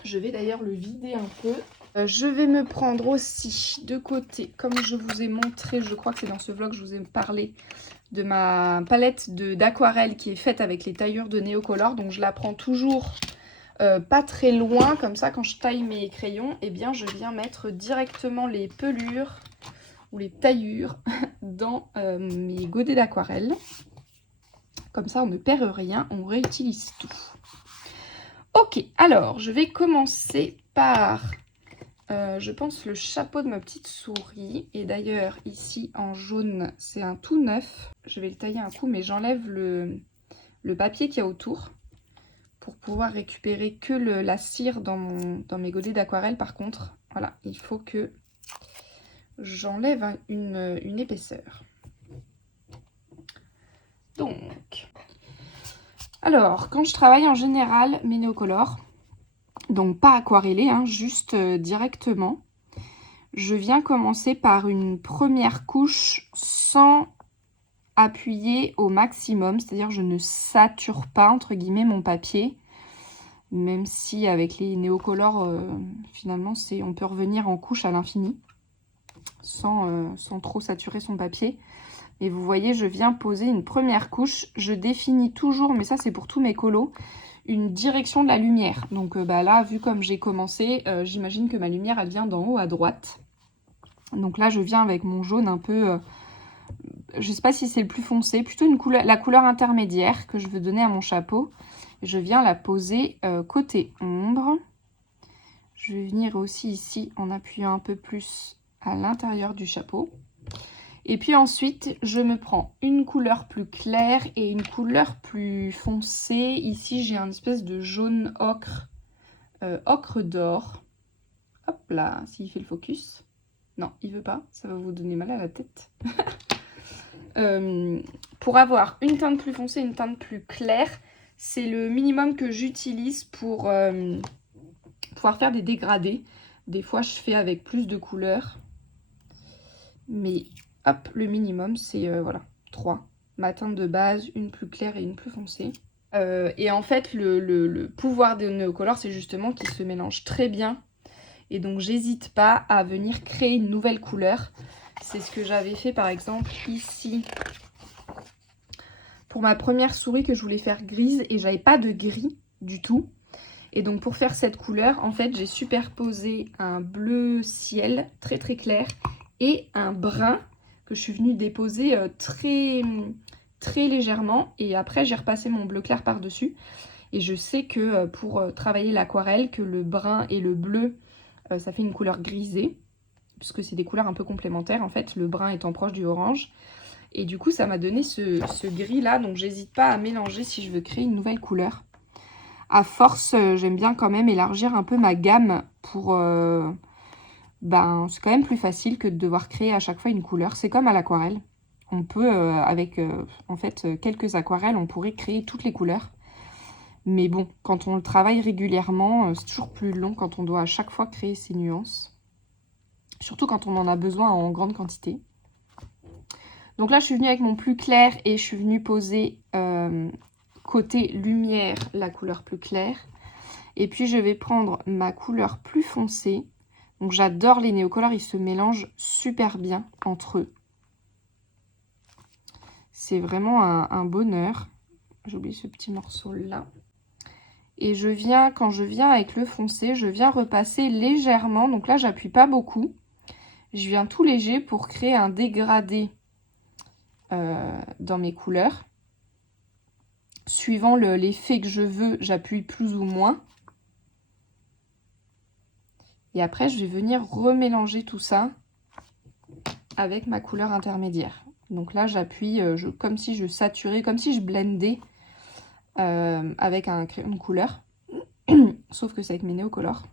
Je vais d'ailleurs le vider un peu Je vais me prendre aussi de côté, comme je vous ai montré, je crois que c'est dans ce vlog que je vous ai parlé, de ma palette d'aquarelle qui est faite avec les taillures de Neocolor. Donc je la prends toujours pas très loin, comme ça quand je taille mes crayons, eh bien je viens mettre directement les pelures ou les taillures dans mes godets d'aquarelle. Comme ça on ne perd rien, on réutilise tout. Ok, alors je vais commencer par... je pense le chapeau de ma petite souris. Et d'ailleurs, ici en jaune, c'est un tout neuf. Je vais le tailler un coup, mais j'enlève le papier qu'il y a autour pour pouvoir récupérer que la cire dans mes godets d'aquarelle. Par contre, voilà, il faut que j'enlève une épaisseur. Donc, alors, quand je travaille en général mes Neocolor, donc pas aquarellé, hein, juste directement, je viens commencer par une première couche sans appuyer au maximum, c'est-à-dire je ne sature pas entre guillemets mon papier, même si avec les Neocolor finalement on peut revenir en couche à l'infini sans trop saturer son papier. Et vous voyez, je viens poser une première couche, je définis toujours, mais ça c'est pour tous mes colos, une direction de la lumière. Donc là, vu comme j'ai commencé, j'imagine que ma lumière elle vient d'en haut à droite. Donc là, je viens avec mon jaune un peu, je sais pas si c'est le plus foncé, plutôt la couleur intermédiaire que je veux donner à mon chapeau. Je viens la poser côté ombre. Je vais venir aussi ici en appuyant un peu plus à l'intérieur du chapeau. Et puis ensuite, je me prends une couleur plus claire et une couleur plus foncée. Ici, j'ai un espèce de jaune ocre, ocre d'or. Hop là, s'il fait le focus. Non, il veut pas, ça va vous donner mal à la tête. Pour avoir une teinte plus foncée, une teinte plus claire, c'est le minimum que j'utilise pour pouvoir faire des dégradés. Des fois, je fais avec plus de couleurs. Mais hop, le minimum, c'est voilà, 3. Ma teinte de base, une plus claire et une plus foncée. Et en fait, le pouvoir des Neocolor, c'est justement qu'ils se mélangent très bien. Et donc, j'hésite pas à venir créer une nouvelle couleur. C'est ce que j'avais fait, par exemple, ici, pour ma première souris que je voulais faire grise. Et j'avais pas de gris du tout. Et donc, pour faire cette couleur, en fait, j'ai superposé un bleu ciel très très clair et un brun que je suis venue déposer très légèrement. Et après, j'ai repassé mon bleu clair par-dessus. Et je sais que pour travailler l'aquarelle, que le brun et le bleu, ça fait une couleur grisée, puisque c'est des couleurs un peu complémentaires, en fait, le brun étant proche du orange. Et du coup, ça m'a donné ce gris-là, donc j'hésite pas à mélanger si je veux créer une nouvelle couleur. À force, j'aime bien quand même élargir un peu ma gamme pour... c'est quand même plus facile que de devoir créer à chaque fois une couleur. C'est comme à l'aquarelle. On peut, avec en fait quelques aquarelles, on pourrait créer toutes les couleurs. Mais bon, quand on le travaille régulièrement, c'est toujours plus long quand on doit à chaque fois créer ces nuances. Surtout quand on en a besoin en grande quantité. Donc là, je suis venue avec mon plus clair et je suis venue poser côté lumière la couleur plus claire. Et puis, je vais prendre ma couleur plus foncée. Donc, j'adore les Neocolor, ils se mélangent super bien entre eux. C'est vraiment un bonheur. J'ai oublié ce petit morceau-là. Et quand je viens avec le foncé, je viens repasser légèrement. Donc là, j'appuie pas beaucoup. Je viens tout léger pour créer un dégradé dans mes couleurs. Suivant l'effet que je veux, j'appuie plus ou moins. Et après, je vais venir remélanger tout ça avec ma couleur intermédiaire. Donc là, j'appuie comme si je saturais, comme si je blendais avec un crayon de couleur. Sauf que c'est avec mes Neocolor.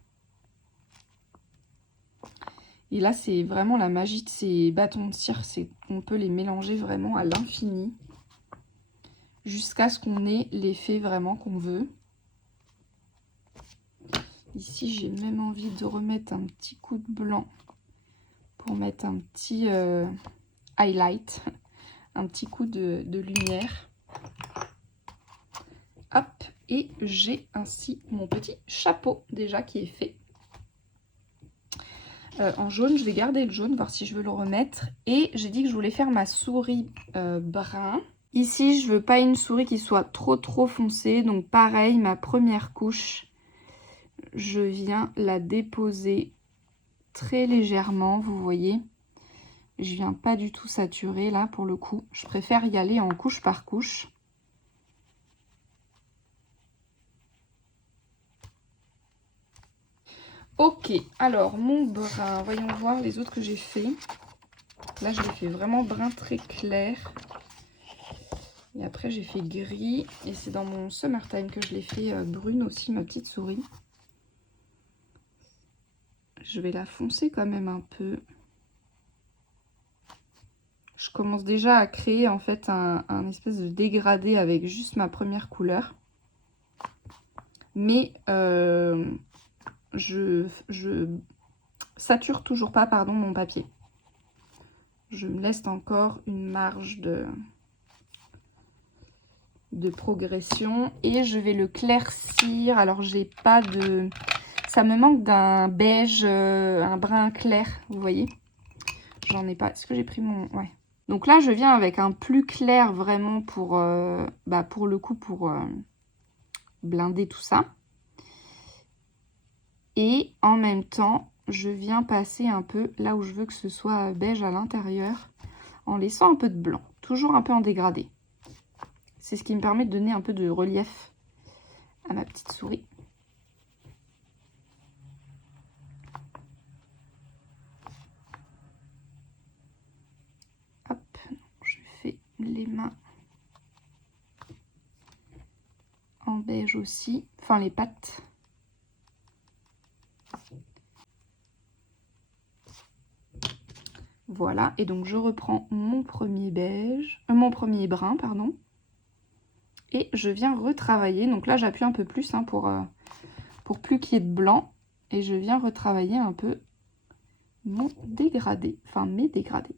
Et là, c'est vraiment la magie de ces bâtons de cire. On peut les mélanger vraiment à l'infini. Jusqu'à ce qu'on ait l'effet vraiment qu'on veut. Ici, j'ai même envie de remettre un petit coup de blanc pour mettre un petit highlight, un petit coup de lumière. Hop, et j'ai ainsi mon petit chapeau déjà qui est fait. en jaune. Je vais garder le jaune, voir si je veux le remettre. Et j'ai dit que je voulais faire ma souris brun. Ici, je veux pas une souris qui soit trop foncée. Donc pareil, ma première couche, je viens la déposer très légèrement, vous voyez. Je viens pas du tout saturer là pour le coup. Je préfère y aller en couche par couche. Ok, alors mon brun, voyons voir les autres que j'ai fait. Là, je l'ai fait vraiment brun très clair. Et après, j'ai fait gris. Et c'est dans mon Summertime que je l'ai fait brune aussi, ma petite souris. Je vais la foncer quand même un peu. Je commence déjà à créer en fait un espèce de dégradé avec juste ma première couleur. Mais je sature toujours pas, pardon, mon papier. Je me laisse encore une marge de progression et je vais le claircir. Alors j'ai pas de... Ça me manque d'un beige, un brun clair, vous voyez. J'en ai pas. Est-ce que j'ai pris mon... Ouais. Donc là je viens avec un plus clair vraiment pour, pour le coup, pour blinder tout ça. Et en même temps, je viens passer un peu là où je veux que ce soit beige à l'intérieur, en laissant un peu de blanc, toujours un peu en dégradé. C'est ce qui me permet de donner un peu de relief à ma petite souris. Hop, je fais les mains en beige aussi, enfin les pattes. Voilà, et donc je reprends mon premier beige, mon premier brun, pardon. Et je viens retravailler, donc là j'appuie un peu plus hein, pour plus qu'il y ait de blanc. Et je viens retravailler un peu mon dégradé, enfin mes dégradés.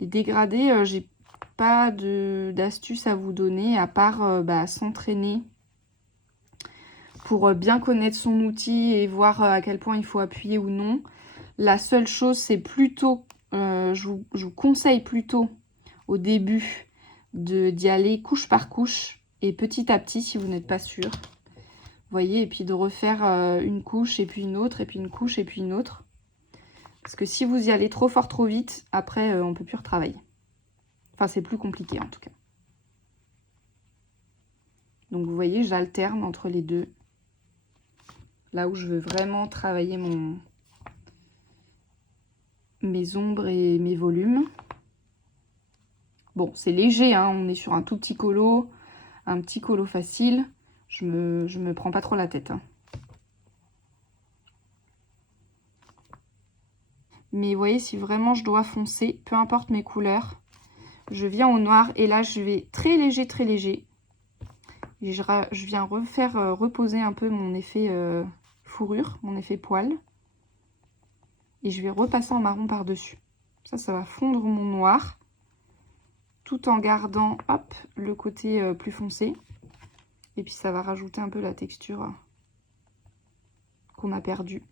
Les dégradés, j'ai pas d'astuce à vous donner à part s'entraîner pour bien connaître son outil et voir à quel point il faut appuyer ou non. La seule chose, c'est plutôt, je vous conseille plutôt au début d'y aller couche par couche et petit à petit si vous n'êtes pas sûr. Vous voyez, et puis de refaire une couche et puis une autre et puis une couche et puis une autre. Parce que si vous y allez trop fort, trop vite, après on ne peut plus retravailler. Enfin, c'est plus compliqué en tout cas. Donc vous voyez, j'alterne entre les deux. Là où je veux vraiment travailler mes ombres et mes volumes. Bon, c'est léger, hein, on est sur un tout petit colo, un petit colo facile. Je me prends pas trop la tête. Hein. Mais vous voyez, si vraiment je dois foncer, peu importe mes couleurs, je viens au noir et là je vais très léger, très léger. Et je viens refaire reposer un peu mon effet fourrure, mon effet poil. Et je vais repasser en marron par-dessus. Ça va fondre mon noir. Tout en gardant, hop, le côté plus foncé. Et puis ça va rajouter un peu la texture qu'on a perdue.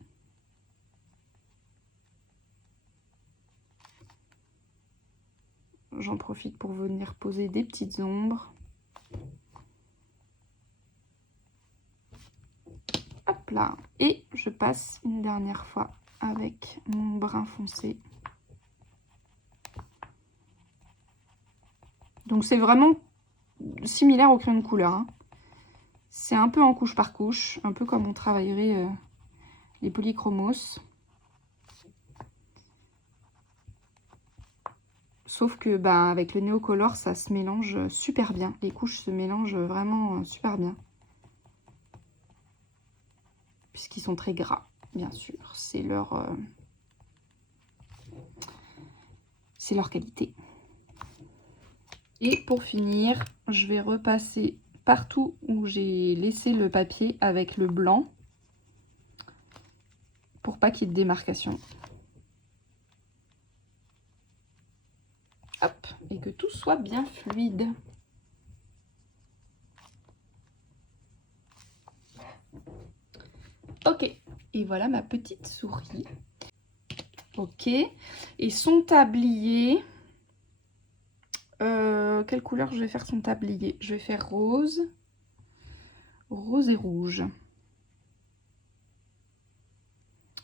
J'en profite pour venir poser des petites ombres. Hop là. Et je passe une dernière fois avec mon brun foncé. Donc c'est vraiment similaire au crayon de couleur. Hein. C'est un peu en couche par couche, un peu comme on travaillerait les polychromos. Sauf que avec le Neocolor, ça se mélange super bien. Les couches se mélangent vraiment super bien. Puisqu'ils sont très gras, bien sûr. C'est leur qualité. Et pour finir, je vais repasser partout où j'ai laissé le papier avec le blanc. Pour pas qu'il y ait de démarcation. Hop, et que tout soit bien fluide. Ok, et voilà ma petite souris. Ok, et son tablier, quelle couleur je vais faire son tablier? Je vais faire rose, rose et rouge.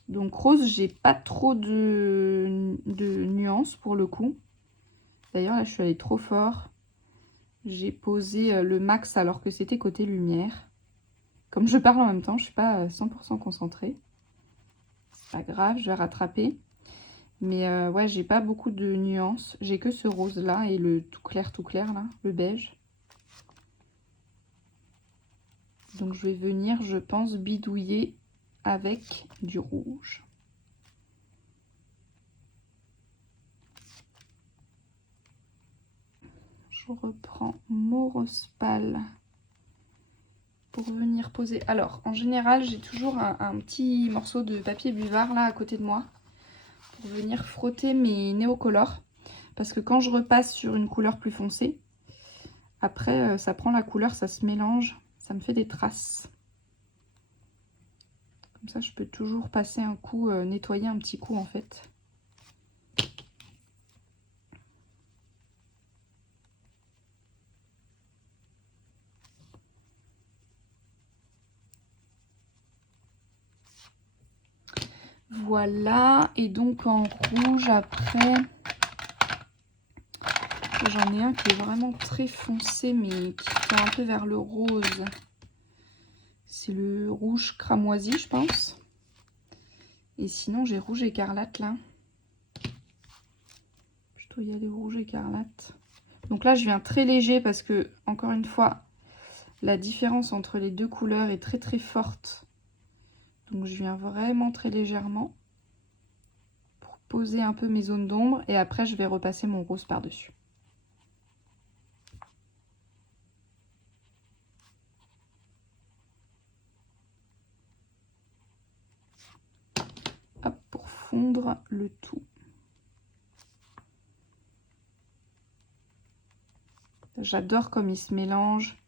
Donc rose, j'ai pas trop de nuances pour le coup. D'ailleurs là je suis allée trop fort. J'ai posé le max alors que c'était côté lumière. Comme je parle en même temps, je suis pas 100% concentrée. C'est pas grave, je vais rattraper. Mais ouais, j'ai pas beaucoup de nuances. J'ai que ce rose là et le tout clair là, le beige. Donc je vais venir, je pense, bidouiller avec du rouge. Je reprends mon rose pâle pour venir poser. Alors, en général, j'ai toujours un petit morceau de papier buvard là à côté de moi pour venir frotter mes néocolores. Parce que quand je repasse sur une couleur plus foncée, après ça prend la couleur, ça se mélange, ça me fait des traces. Comme ça, je peux toujours passer un coup, nettoyer un petit coup en fait. Voilà, et donc en rouge après, j'en ai un qui est vraiment très foncé mais qui tend un peu vers le rose. C'est le rouge cramoisi je pense. Et sinon j'ai rouge écarlate là. Je dois y aller rouge écarlate. Donc là je viens très léger parce que encore une fois la différence entre les deux couleurs est très très forte. Donc je viens vraiment très légèrement pour poser un peu mes zones d'ombre et après je vais repasser mon rose par-dessus. Hop, pour fondre le tout. J'adore comme il se mélange,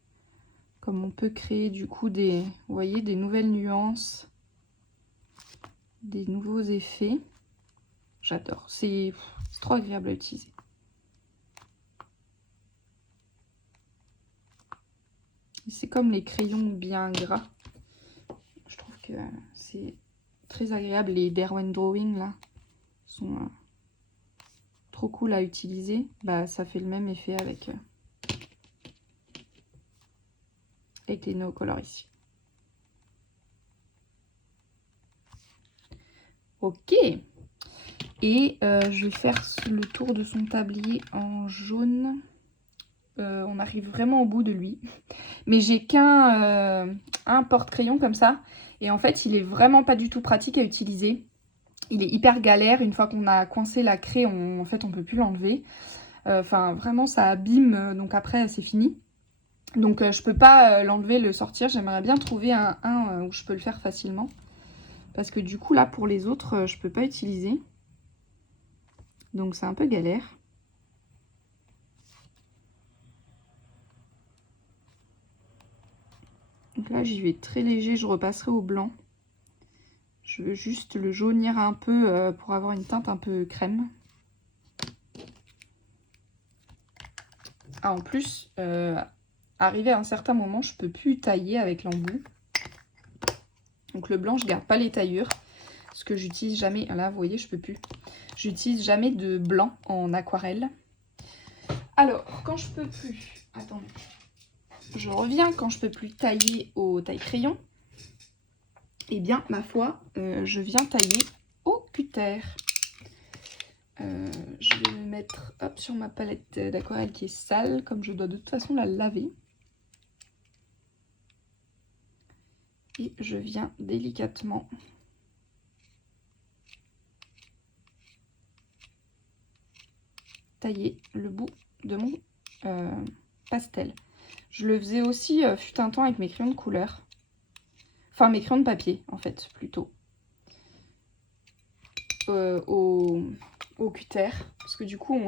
comme on peut créer du coup des, vous voyez, des nouvelles nuances, des nouveaux effets. J'adore, c'est trop agréable à utiliser. C'est comme les crayons bien gras. Je trouve que c'est très agréable. Les Derwent Drawing là sont trop cool à utiliser. Bah ça fait le même effet avec les néocolores ici. Ok. Et je vais faire le tour de son tablier en jaune. On arrive vraiment au bout de lui. Mais j'ai qu'un un porte-crayon comme ça. Et en fait, il est vraiment pas du tout pratique à utiliser. Il est hyper galère. Une fois qu'on a coincé la craie, en fait, on peut plus l'enlever. Enfin, vraiment, ça abîme. Donc après, c'est fini. Donc je peux pas l'enlever, le sortir. J'aimerais bien trouver un où je peux le faire facilement. Parce que du coup, là, pour les autres, je peux pas utiliser. Donc c'est un peu galère. Donc là, j'y vais très léger. Je repasserai au blanc. Je veux juste le jaunir un peu pour avoir une teinte un peu crème. Ah, en plus, arrivé à un certain moment, je peux plus tailler avec l'embout. Donc le blanc, je garde pas les taillures. Parce que j'utilise jamais... Là, vous voyez, je peux plus. J'utilise jamais de blanc en aquarelle. Alors, quand je peux plus... Attendez. Je reviens quand je peux plus tailler au taille-crayon. Eh bien, ma foi, je viens tailler au cutter. Je vais me mettre hop, sur ma palette d'aquarelle qui est sale, comme je dois de toute façon la laver. Et je viens délicatement tailler le bout de mon pastel. Je le faisais aussi fut un temps avec mes crayons de couleur. Enfin, mes crayons de papier, en fait, plutôt. Au cutter. Parce que du coup,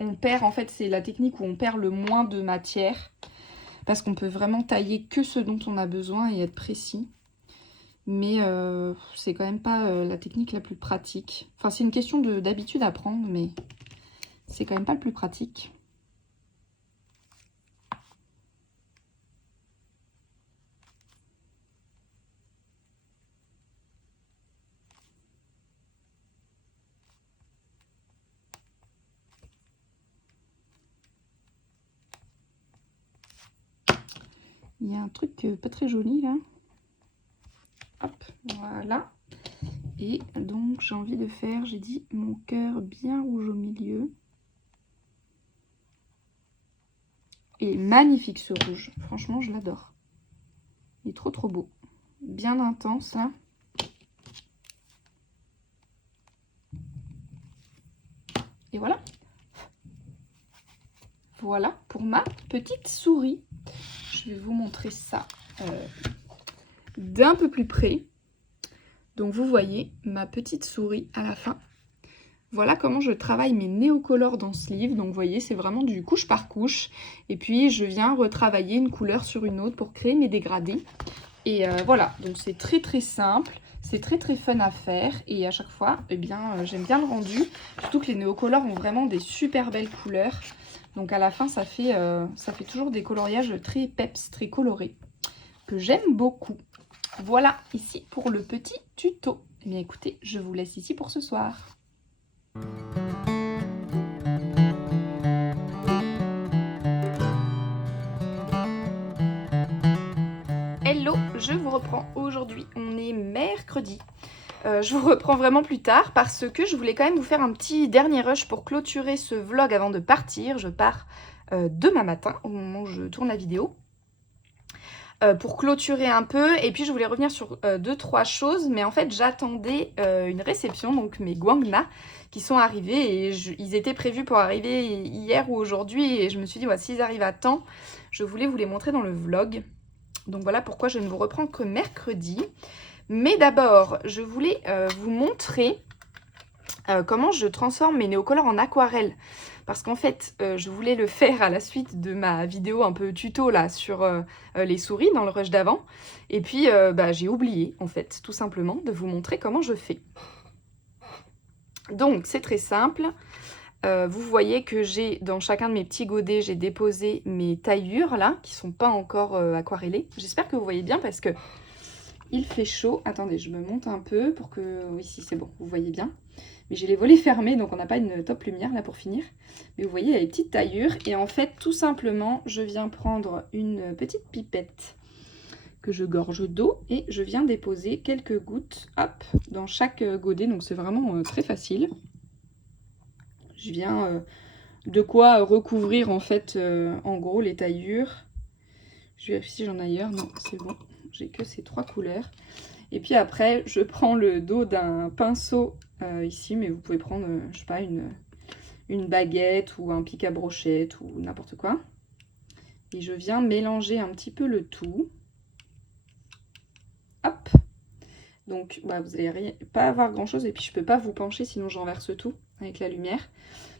on perd, en fait, c'est la technique où on perd le moins de matière. Parce qu'on peut vraiment tailler que ce dont on a besoin et être précis. Mais c'est quand même pas la technique la plus pratique. Enfin, c'est une question d'habitude à prendre, mais c'est quand même pas le plus pratique. Il y a un truc pas très joli là. Hop, voilà. Et donc j'ai envie de faire, j'ai dit, mon cœur bien rouge au milieu. Et magnifique ce rouge, franchement je l'adore. Il est trop trop beau. Bien intense là. Et voilà. Voilà pour ma petite souris. Je vais vous montrer ça d'un peu plus près. Donc vous voyez ma petite souris à la fin. Voilà comment je travaille mes néocolores dans ce livre. Donc vous voyez, c'est vraiment du couche par couche. Et puis je viens retravailler une couleur sur une autre pour créer mes dégradés. Et voilà, donc c'est très très simple. C'est très très fun à faire. Et à chaque fois, eh bien, j'aime bien le rendu. Surtout que les néocolores ont vraiment des super belles couleurs. Donc à la fin, ça fait toujours des coloriages très peps, très colorés. Que j'aime beaucoup. Voilà, ici pour le petit tuto. Eh bien écoutez, je vous laisse ici pour ce soir. Hello, je vous reprends aujourd'hui, on est mercredi. Je vous reprends vraiment plus tard parce que je voulais quand même vous faire un petit dernier rush pour clôturer ce vlog avant de partir. Je pars demain matin au moment où je tourne la vidéo. Pour clôturer un peu, et puis je voulais revenir sur 2-3 choses, mais en fait j'attendais une réception, donc mes guangna qui sont arrivés, et ils étaient prévus pour arriver hier ou aujourd'hui, et je me suis dit, ouais, s'ils arrivent à temps, je voulais vous les montrer dans le vlog. Donc voilà pourquoi je ne vous reprends que mercredi. Mais d'abord, je voulais vous montrer comment je transforme mes néocolores en aquarelle. Parce qu'en fait, je voulais le faire à la suite de ma vidéo un peu tuto là sur les souris dans le rush d'avant. Et puis, j'ai oublié, en fait, tout simplement, de vous montrer comment je fais. Donc, c'est très simple. Vous voyez que j'ai, dans chacun de mes petits godets, j'ai déposé mes taillures là, qui sont pas encore aquarellées. J'espère que vous voyez bien parce que il fait chaud. Attendez, je me monte un peu pour que... Oui, si, c'est bon, vous voyez bien. Mais j'ai les volets fermés, donc on n'a pas une top lumière là pour finir. Mais vous voyez, il y a les petites taillures. Et en fait, tout simplement, je viens prendre une petite pipette que je gorge d'eau. Et je viens déposer quelques gouttes, hop, dans chaque godet. Donc c'est vraiment très facile. Je viens de quoi recouvrir en fait, en gros, les taillures. Je vérifie si j'en ai ailleurs. Non, c'est bon. J'ai que ces 3 couleurs. Et puis après, je prends le dos d'un pinceau ici, mais vous pouvez prendre, je sais pas, une baguette ou un pic à brochette ou n'importe quoi. Et je viens mélanger un petit peu le tout. Hop. Donc, vous n'allez pas avoir grand chose. Et puis, je peux pas vous pencher, sinon j'en verse tout avec la lumière.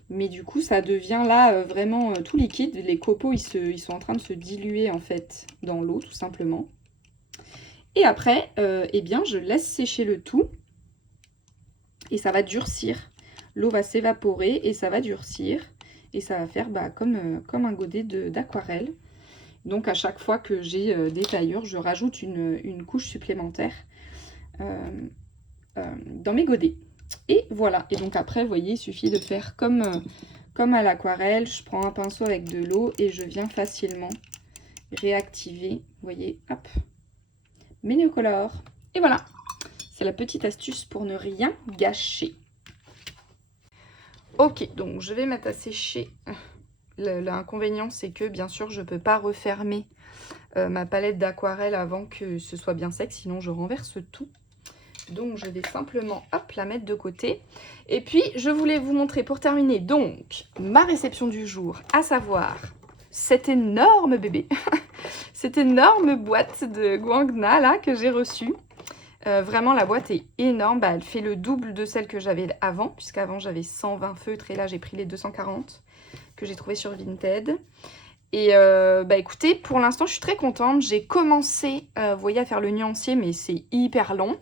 Mais du coup, ça devient là vraiment tout liquide. Les copeaux, ils sont en train de se diluer en fait dans l'eau, tout simplement. Et après, eh bien, je laisse sécher le tout. Et ça va durcir. L'eau va s'évaporer et ça va durcir. Et ça va faire comme un godet d'aquarelle. Donc à chaque fois que j'ai des taillures, je rajoute une couche supplémentaire dans mes godets. Et voilà. Et donc après, vous voyez, il suffit de faire comme à l'aquarelle. Je prends un pinceau avec de l'eau et je viens facilement réactiver, vous voyez, hop, mes néocolores. Et voilà. C'est la petite astuce pour ne rien gâcher. Ok, donc je vais mettre à sécher. L'inconvénient, c'est que bien sûr, je ne peux pas refermer ma palette d'aquarelle avant que ce soit bien sec, sinon je renverse tout. Donc je vais simplement, hop, la mettre de côté. Et puis, je voulais vous montrer pour terminer, donc, ma réception du jour, à savoir cette énorme bébé, cette énorme boîte de guangna là que j'ai reçue. Vraiment, la boîte est énorme. Elle fait le double de celle que j'avais avant, puisqu'avant j'avais 120 feutres et là j'ai pris les 240 que j'ai trouvé sur Vinted. Et bah écoutez, pour l'instant je suis très contente. J'ai commencé, vous voyez, à faire le nuancier, mais c'est hyper long.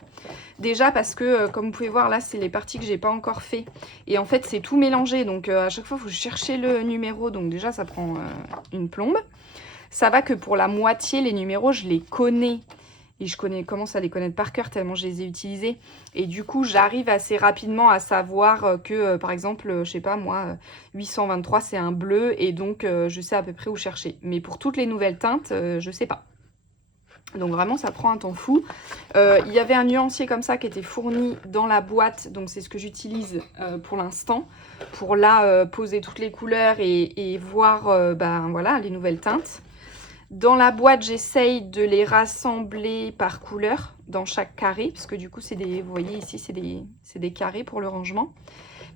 Déjà parce que, comme vous pouvez voir, là c'est les parties que j'ai pas encore fait. Et en fait c'est tout mélangé, donc à chaque fois il faut chercher le numéro, donc déjà ça prend une plombe. Ça va que pour la moitié, les numéros je les connais. Et commence à les connaître par cœur tellement je les ai utilisés. Et du coup, j'arrive assez rapidement à savoir que, par exemple, je sais pas moi, 823 c'est un bleu et donc je sais à peu près où chercher. Mais pour toutes les nouvelles teintes, je sais pas. Donc vraiment, ça prend un temps fou. Il y avait un nuancier comme ça qui était fourni dans la boîte, donc c'est ce que j'utilise pour l'instant, pour là poser toutes les couleurs et voir ben, voilà, les nouvelles teintes. Dans la boîte, j'essaye de les rassembler par couleur dans chaque carré, parce que du coup, c'est des, vous voyez ici, c'est des carrés pour le rangement.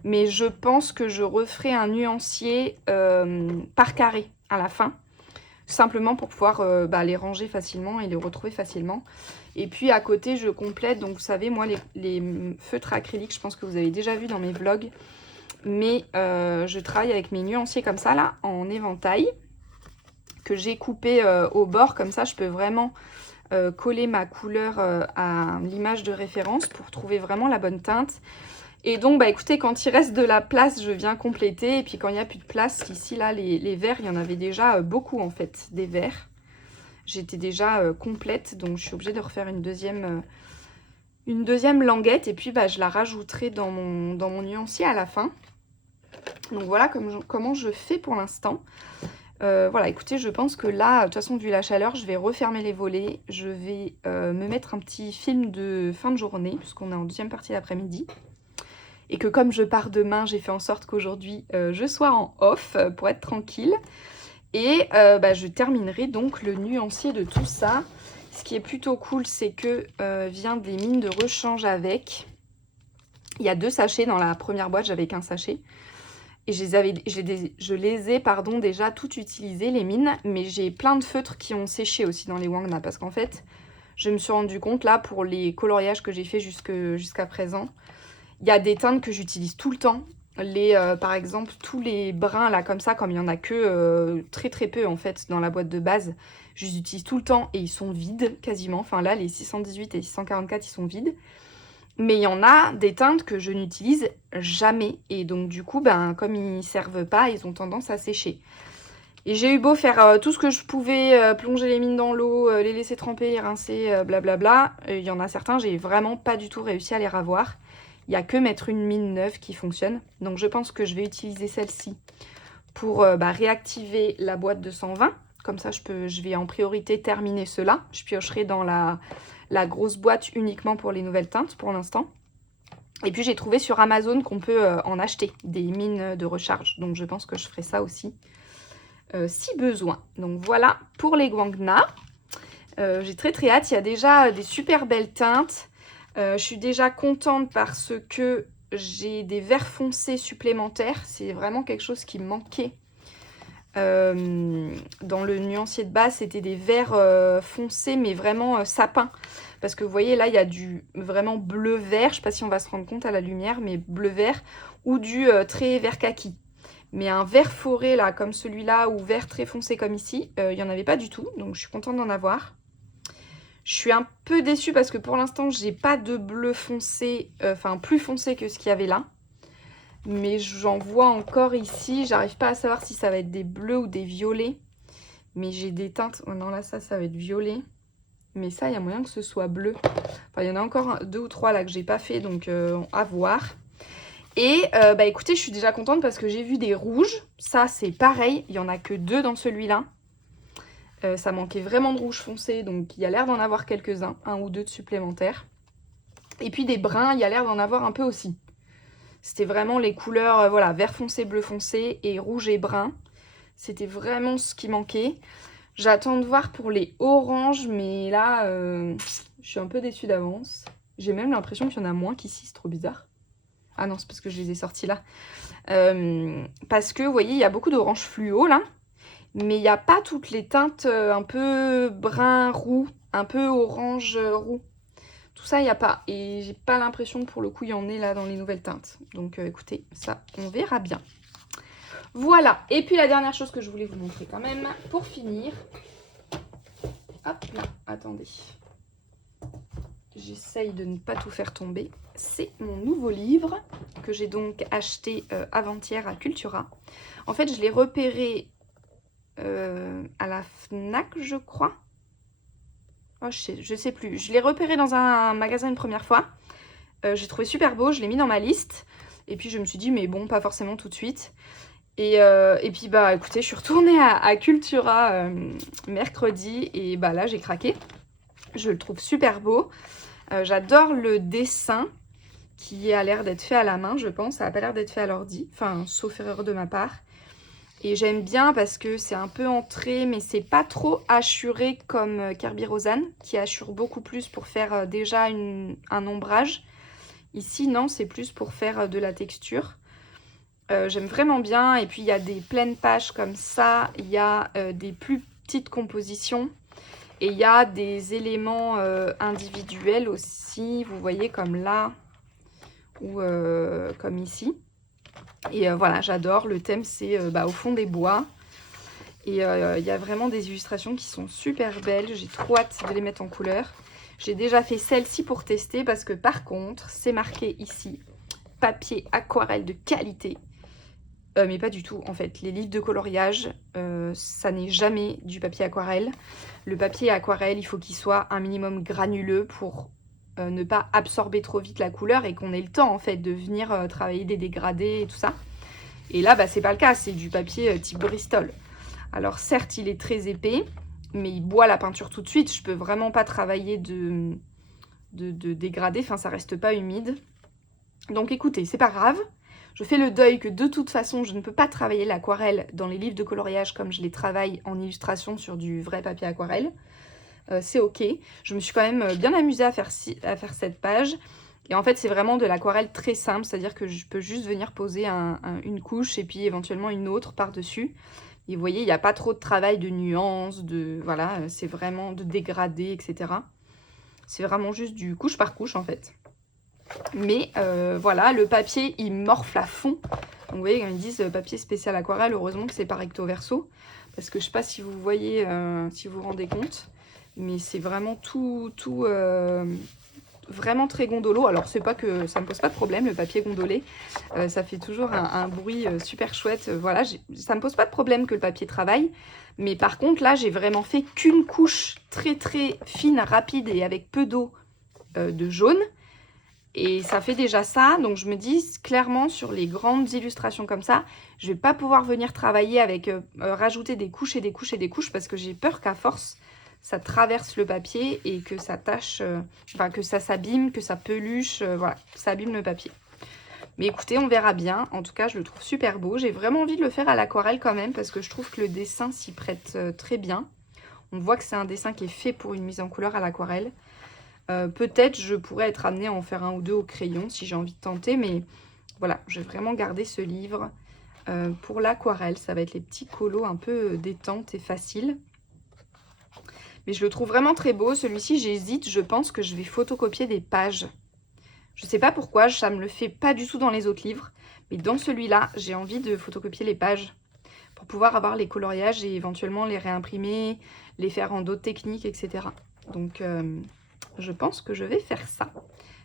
Mais je pense que je referai un nuancier par carré à la fin, simplement pour pouvoir bah, les ranger facilement et les retrouver facilement. Et puis à côté, je complète, donc vous savez, moi, les feutres acryliques, je pense que vous avez déjà vu dans mes vlogs, mais je travaille avec mes nuanciers comme ça, là, en éventail, que j'ai coupé au bord, comme ça je peux vraiment coller ma couleur à l'image de référence pour trouver vraiment la bonne teinte. Et donc bah écoutez, quand il reste de la place, je viens compléter, et puis quand il n'y a plus de place, ici là les verts, il y en avait déjà beaucoup en fait, des verts. J'étais déjà complète, donc je suis obligée de refaire une deuxième languette, et puis bah je la rajouterai dans mon nuancier à la fin. Donc voilà comment je fais pour l'instant. Voilà, écoutez, je pense que là, de toute façon, vu la chaleur, je vais refermer les volets. Je vais me mettre un petit film de fin de journée, puisqu'on est en deuxième partie l'après-midi. Et que comme je pars demain, j'ai fait en sorte qu'aujourd'hui, je sois en off pour être tranquille. Et bah, je terminerai donc le nuancier de tout ça. Ce qui est plutôt cool, c'est que vient des mines de rechange avec. Il y a 2 sachets dans la première boîte, j'avais qu'un sachet. Et je les ai déjà toutes utilisées, les mines, mais j'ai plein de feutres qui ont séché aussi dans les Wangna, parce qu'en fait, je me suis rendu compte là, pour les coloriages que j'ai fait jusqu'à présent, il y a des teintes que j'utilise tout le temps. Par exemple, tous les bruns là, comme ça, comme il y en a que très très peu en fait dans la boîte de base, je les utilise tout le temps et ils sont vides quasiment. Enfin là, les 618 et 644, ils sont vides. Mais il y en a des teintes que je n'utilise jamais. Et donc du coup, ben, comme ils ne servent pas, ils ont tendance à sécher. Et j'ai eu beau faire tout ce que je pouvais, plonger les mines dans l'eau, les laisser tremper, les rincer, blablabla. Il y en a certains, j'ai vraiment pas du tout réussi à les ravoir. Il n'y a que mettre une mine neuve qui fonctionne. Donc je pense que je vais utiliser celle-ci pour bah, réactiver la boîte de 120. Comme ça, je vais en priorité terminer cela. Je piocherai dans la grosse boîte uniquement pour les nouvelles teintes pour l'instant. Et puis j'ai trouvé sur Amazon qu'on peut en acheter des mines de recharge. Donc je pense que je ferai ça aussi si besoin. Donc voilà pour les Wangna. J'ai très très hâte. Il y a déjà des super belles teintes. Je suis déjà contente parce que j'ai des verts foncés supplémentaires. C'est vraiment quelque chose qui me manquait. Dans le nuancier de base, c'était des verts foncés, mais vraiment sapin. Parce que vous voyez, là, il y a du vraiment bleu-vert. Je ne sais pas si on va se rendre compte à la lumière, mais bleu-vert. Ou du très vert kaki. Mais un vert forêt, là, comme celui-là, ou vert très foncé comme ici, il n'y en avait pas du tout. Donc, je suis contente d'en avoir. Je suis un peu déçue parce que pour l'instant, j'ai pas de bleu foncé, enfin plus foncé que ce qu'il y avait là. Mais j'en vois encore ici. J'arrive pas à savoir si ça va être des bleus ou des violets. Mais j'ai des teintes. Oh non, là, ça va être violet. Mais ça, il y a moyen que ce soit bleu. Enfin, il y en a encore 2 ou 3 là que j'ai pas fait. Donc, à voir. Et bah écoutez, je suis déjà contente parce que j'ai vu des rouges. Ça, c'est pareil. Il y en a que 2 dans celui-là. Ça manquait vraiment de rouge foncé. Donc, il y a l'air d'en avoir quelques-uns. 1 ou 2 de supplémentaires. Et puis des bruns, il y a l'air d'en avoir un peu aussi. C'était vraiment les couleurs, voilà, vert foncé, bleu foncé et rouge et brun. C'était vraiment ce qui manquait. J'attends de voir pour les oranges, mais là, je suis un peu déçue d'avance. J'ai même l'impression qu'il y en a moins qu'ici, c'est trop bizarre. Ah non, c'est parce que je les ai sortis là. Parce que, vous voyez, il y a beaucoup d'orange fluo là. Mais il n'y a pas toutes les teintes un peu brun roux, un peu orange roux. Tout ça, il n'y a pas. Et j'ai pas l'impression que pour le coup, il y en ait là dans les nouvelles teintes. Donc écoutez, ça, on verra bien. Voilà, et puis la dernière chose que je voulais vous montrer quand même, pour finir. Hop là, attendez. J'essaye de ne pas tout faire tomber. C'est mon nouveau livre que j'ai donc acheté avant-hier à Cultura. En fait, je l'ai repéré à la Fnac, je crois. Oh, je sais plus. Je l'ai repéré dans un magasin une première fois. J'ai trouvé super beau, je l'ai mis dans ma liste. Et puis je me suis dit, mais bon, pas forcément tout de suite. Et puis bah écoutez, je suis retournée à Cultura mercredi et bah là j'ai craqué. Je le trouve super beau. J'adore le dessin qui a l'air d'être fait à la main, je pense. Ça n'a pas l'air d'être fait à l'ordi, enfin sauf erreur de ma part. Et j'aime bien parce que c'est un peu entré, mais c'est pas trop hachuré comme Kerby Rosan, qui hachure beaucoup plus pour faire déjà un ombrage. Ici, non, c'est plus pour faire de la texture. J'aime vraiment bien. Et puis, il y a des pleines pages comme ça. Il y a des plus petites compositions. Et il y a des éléments individuels aussi. Vous voyez, comme là ou comme ici. Et voilà, j'adore. Le thème, c'est au fond des bois. Et il y a vraiment des illustrations qui sont super belles. J'ai trop hâte de les mettre en couleur. J'ai déjà fait celle-ci pour tester parce que par contre, c'est marqué ici, papier aquarelle de qualité. Mais pas du tout en fait. Les livres de coloriage, ça n'est jamais du papier aquarelle. Le papier aquarelle, il faut qu'il soit un minimum granuleux pour ne pas absorber trop vite la couleur et qu'on ait le temps en fait de venir travailler des dégradés et tout ça. Et là, bah, c'est pas le cas, c'est du papier type Bristol. Alors certes, il est très épais, mais il boit la peinture tout de suite. Je peux vraiment pas travailler de dégradé, enfin ça reste pas humide. Donc écoutez, c'est pas grave. Je fais le deuil que de toute façon, je ne peux pas travailler l'aquarelle dans les livres de coloriage comme je les travaille en illustration sur du vrai papier aquarelle. C'est ok. Je me suis quand même bien amusée à faire cette page. Et en fait, c'est vraiment de l'aquarelle très simple, c'est-à-dire que je peux juste venir poser une couche et puis éventuellement une autre par-dessus. Et vous voyez, il n'y a pas trop de travail de nuances, voilà, c'est vraiment de dégradé, etc. C'est vraiment juste du couche par couche en fait. Mais voilà, le papier, il morfle à fond. Donc vous voyez, quand ils disent papier spécial aquarelle, heureusement que c'est pas recto verso. Parce que je sais pas si vous voyez, si vous vous rendez compte. Mais c'est vraiment tout vraiment très gondolo. Alors c'est pas que ça me pose pas de problème, le papier gondolé. Ça fait toujours un bruit super chouette. Voilà, ça me pose pas de problème que le papier travaille. Mais par contre, là, j'ai vraiment fait qu'une couche très très fine, rapide et avec peu d'eau de jaune. Et ça fait déjà ça, donc je me dis clairement sur les grandes illustrations comme ça, je vais pas pouvoir venir travailler avec rajouter des couches et des couches et des couches parce que j'ai peur qu'à force ça traverse le papier et que ça tâche, enfin que ça s'abîme, que ça peluche, voilà, ça abîme le papier. Mais écoutez, on verra bien. En tout cas, je le trouve super beau. J'ai vraiment envie de le faire à l'aquarelle quand même parce que je trouve que le dessin s'y prête très bien. On voit que c'est un dessin qui est fait pour une mise en couleur à l'aquarelle. Peut-être je pourrais être amenée à en faire un ou deux au crayon si j'ai envie de tenter, mais voilà, je vais vraiment garder ce livre pour l'aquarelle. Ça va être les petits colos un peu détente et faciles. Mais je le trouve vraiment très beau. Celui-ci, j'hésite, je pense que je vais photocopier des pages. Je sais pas pourquoi, ça me le fait pas du tout dans les autres livres, mais dans celui-là, j'ai envie de photocopier les pages pour pouvoir avoir les coloriages et éventuellement les réimprimer, les faire en d'autres techniques, etc. Donc je pense que je vais faire ça.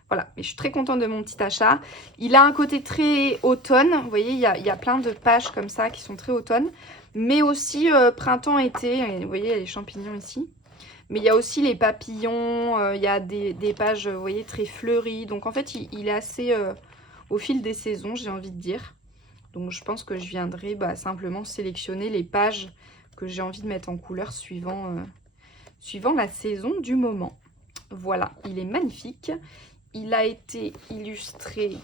Voilà, mais je suis très contente de mon petit achat. Il a un côté très automne. Vous voyez, il y a plein de pages comme ça qui sont très automne. Mais aussi printemps-été. Vous voyez, il y a les champignons ici. Mais il y a aussi les papillons. Il y a des pages, vous voyez, très fleuries. Donc en fait, il est assez au fil des saisons, j'ai envie de dire. Donc je pense que je viendrai simplement sélectionner les pages que j'ai envie de mettre en couleur suivant la saison du moment. Voilà, il est magnifique. Il a été illustré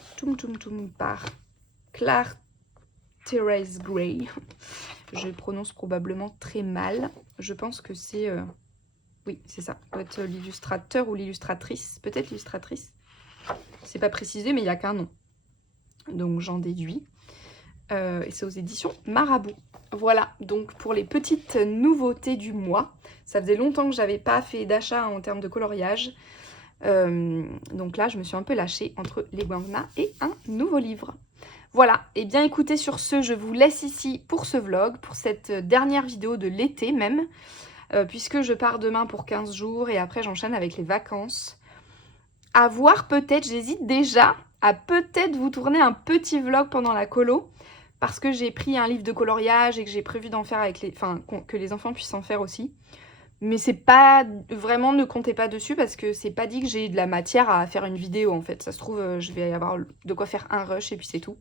par Claire Therese Gray. Je le prononce probablement très mal. Je pense que c'est... oui, c'est ça. Ça doit être l'illustrateur ou l'illustratrice. Peut-être l'illustratrice. C'est pas précisé, mais il n'y a qu'un nom. Donc j'en déduis. Et c'est aux éditions Marabout. Voilà, donc pour les petites nouveautés du mois. Ça faisait longtemps que j'avais pas fait d'achat en termes de coloriage. Donc là, je me suis un peu lâchée entre les Guangna et un nouveau livre. Voilà, et bien écoutez, sur ce, je vous laisse ici pour ce vlog, pour cette dernière vidéo de l'été même, puisque je pars demain pour 15 jours et après j'enchaîne avec les vacances. À voir peut-être, j'hésite déjà à peut-être vous tourner un petit vlog pendant la colo, parce que j'ai pris un livre de coloriage et que j'ai prévu d'en faire avec les... Enfin, que les enfants puissent en faire aussi. Mais c'est pas... Vraiment, ne comptez pas dessus parce que c'est pas dit que j'ai de la matière à faire une vidéo en fait. Ça se trouve, je vais avoir de quoi faire un rush et puis c'est tout.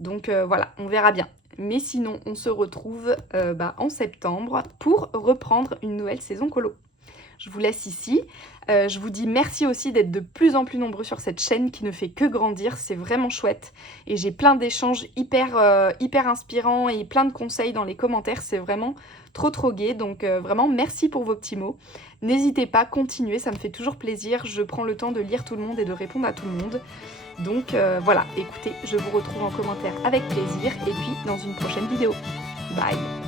Donc voilà, on verra bien. Mais sinon, on se retrouve en septembre pour reprendre une nouvelle saison colo. Je vous laisse ici. Je vous dis merci aussi d'être de plus en plus nombreux sur cette chaîne qui ne fait que grandir. C'est vraiment chouette. Et j'ai plein d'échanges hyper inspirants et plein de conseils dans les commentaires. C'est vraiment trop gai. Donc vraiment merci pour vos petits mots. N'hésitez pas, continuez, ça me fait toujours plaisir. Je prends le temps de lire tout le monde et de répondre à tout le monde. Donc voilà, écoutez, je vous retrouve en commentaire avec plaisir et puis dans une prochaine vidéo. Bye!